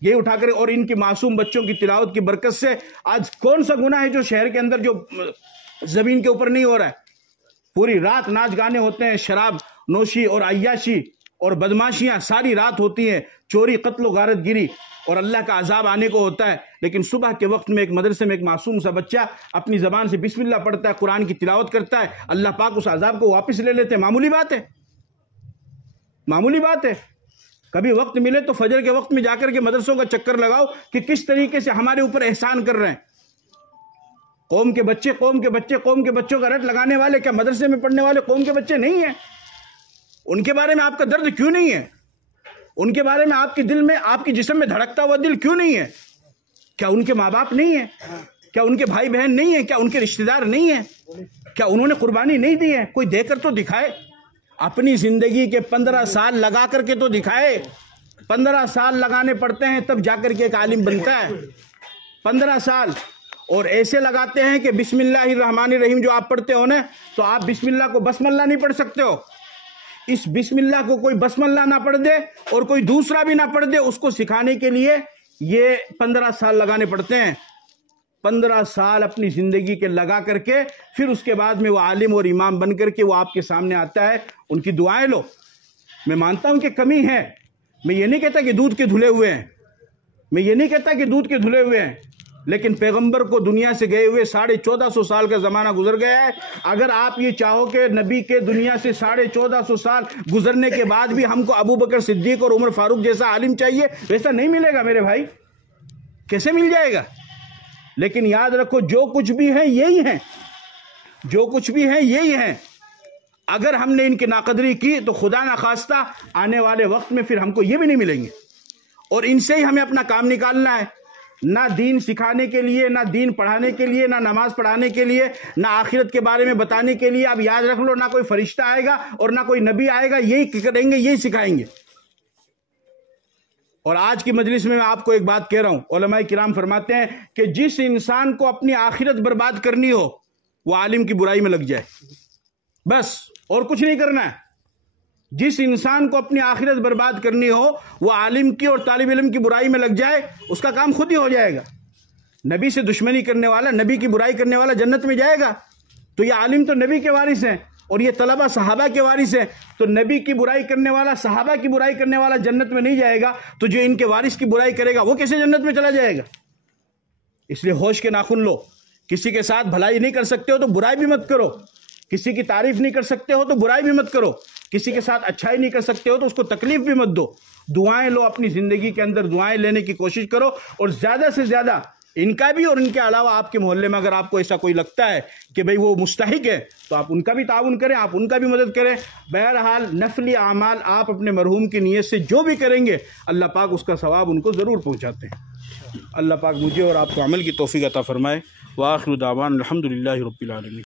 یہ اٹھا کر، اور ان کی معصوم بچوں کی تلاوت کی برکت سے آج کون سا گناہ ہے جو شہر کے اندر جو زمین کے اوپر نہیں ہو رہا ہے؟ پوری رات ناچ گانے ہوتے ہیں، شراب نوشی اور عیاشی اور بدماشیاں ساری رات ہوتی ہیں، چوری، قتل و غارت گیری، اور اللہ کا عذاب آنے کو ہوتا ہے۔ لیکن صبح کے وقت میں ایک مدرسے میں ایک معصوم سا بچہ اپنی زبان سے بسم اللہ پڑھتا ہے، قرآن کی تلاوت کرتا ہے، اللہ پاک اس عذاب کو واپس لے لیتے ہیں۔ معمولی بات ہے، معمولی بات ہے۔ کبھی وقت ملے تو فجر کے وقت میں جا کر کے مدرسوں کا چکر لگاؤ کہ کس طریقے سے ہمارے اوپر احسان کر رہے ہیں۔ قوم کے بچوں کا رٹ لگانے والے کیا مدرسے میں پڑھنے والے قوم کے بچے نہیں ہیں؟ ان کے بارے میں آپ کا درد کیوں نہیں ہے؟ ان کے بارے میں آپ کے دل میں، آپ کے جسم میں دھڑکتا ہوا دل کیوں نہیں ہے؟ کیا ان کے ماں باپ نہیں ہیں؟ کیا ان کے بھائی بہن نہیں ہیں؟ کیا ان کے رشتہ دار نہیں ہیں؟ کیا انہوں نے قربانی نہیں دی ہے؟ کوئی دے کر تو دکھائے، اپنی زندگی کے 15 سال لگا کر کے تو دکھائے۔ 15 سال لگانے پڑتے ہیں تب جا کر کے ایک عالم بنتا ہے، 15 سال۔ اور ایسے لگاتے ہیں کہ بسم اللہ الرحمن الرحیم جو آپ پڑھتے ہو نا، تو آپ بسم اللہ کو بسم اللہ نہیں پڑھ سکتے ہو۔ اس بسم اللہ کو کوئی بسم اللہ نہ پڑھ دے اور کوئی دوسرا بھی نہ پڑھ دے، اس کو سکھانے کے لیے یہ 15 سال لگانے پڑتے ہیں۔ 15 سال اپنی زندگی کے لگا کر کے پھر اس کے بعد میں وہ عالم اور امام بن کر کے وہ آپ کے سامنے آتا ہے، ان کی دعائیں لو۔ میں مانتا ہوں کہ کمی ہے، میں یہ نہیں کہتا کہ دودھ کے دھلے ہوئے ہیں، لیکن پیغمبر کو دنیا سے گئے ہوئے 1450 سال کا زمانہ گزر گیا ہے۔ اگر آپ یہ چاہو کہ نبی کے دنیا سے 1450 سال گزرنے کے بعد بھی ہم کو ابو بکر صدیق اور عمر فاروق جیسا عالم چاہیے، ویسا نہیں ملے گا میرے بھائی، کیسے مل جائے گا؟ لیکن یاد رکھو جو کچھ بھی ہیں یہی ہیں، اگر ہم نے ان کی ناقدری کی تو خدا نخواستہ آنے والے وقت میں پھر ہم کو یہ بھی نہیں ملیں گے، اور ان سے ہی ہمیں اپنا کام نکالنا ہے۔ نہ دین سکھانے کے لیے، نہ دین پڑھانے کے لیے، نہ نماز پڑھانے کے لیے، نہ آخرت کے بارے میں بتانے کے لیے۔ اب یاد رکھ لو، نہ کوئی فرشتہ آئے گا اور نہ کوئی نبی آئے گا، یہی کریں گے، یہی سکھائیں گے۔ اور آج کی مجلس میں آپ کو ایک بات کہہ رہا ہوں، علماء کرام فرماتے ہیں کہ جس انسان کو اپنی آخرت برباد کرنی ہو وہ عالم کی برائی میں لگ جائے، بس اور کچھ نہیں کرنا ہے۔ جس انسان کو اپنی آخرت برباد کرنی ہو وہ عالم کی اور طالب علم کی برائی میں لگ جائے، اس کا کام خود ہی ہو جائے گا۔ نبی سے دشمنی کرنے والا، نبی کی برائی کرنے والا جنت میں جائے گا؟ تو یہ عالم تو نبی کے وارث ہیں، اور یہ طلبہ صحابہ کے وارث ہیں، تو نبی کی برائی کرنے والا، صحابہ کی برائی کرنے والا جنت میں نہیں جائے گا، تو جو ان کے وارث کی برائی کرے گا وہ کیسے جنت میں چلا جائے گا؟ اس لیے ہوش کے ناخن لو. کسی کے ساتھ بھلائی نہیں کر سکتے ہو تو برائی بھی مت کرو، کسی کی تعریف نہیں کر سکتے ہو تو برائی بھی مت کرو، کسی کے ساتھ اچھائی نہیں کر سکتے ہو تو اس کو تکلیف بھی مت دو. دعائیں لو، اپنی زندگی کے اندر دعائیں لینے کی کوشش کرو، اور زیادہ سے زیادہ ان کا بھی اور ان کے علاوہ آپ کے محلے میں اگر آپ کو ایسا کوئی لگتا ہے کہ بھئی وہ مستحق ہے تو آپ ان کا بھی تعاون کریں، آپ ان کا بھی مدد کریں. بہرحال نفلی اعمال آپ اپنے مرحوم کی نیت سے جو بھی کریں گے اللہ پاک اس کا ثواب ان کو ضرور پہنچاتے ہیں. اللہ پاک مجھے اور آپ کو عمل کی توفیق عطا فرمائے. وآخر دعوانا الحمدللہ رب العالمین.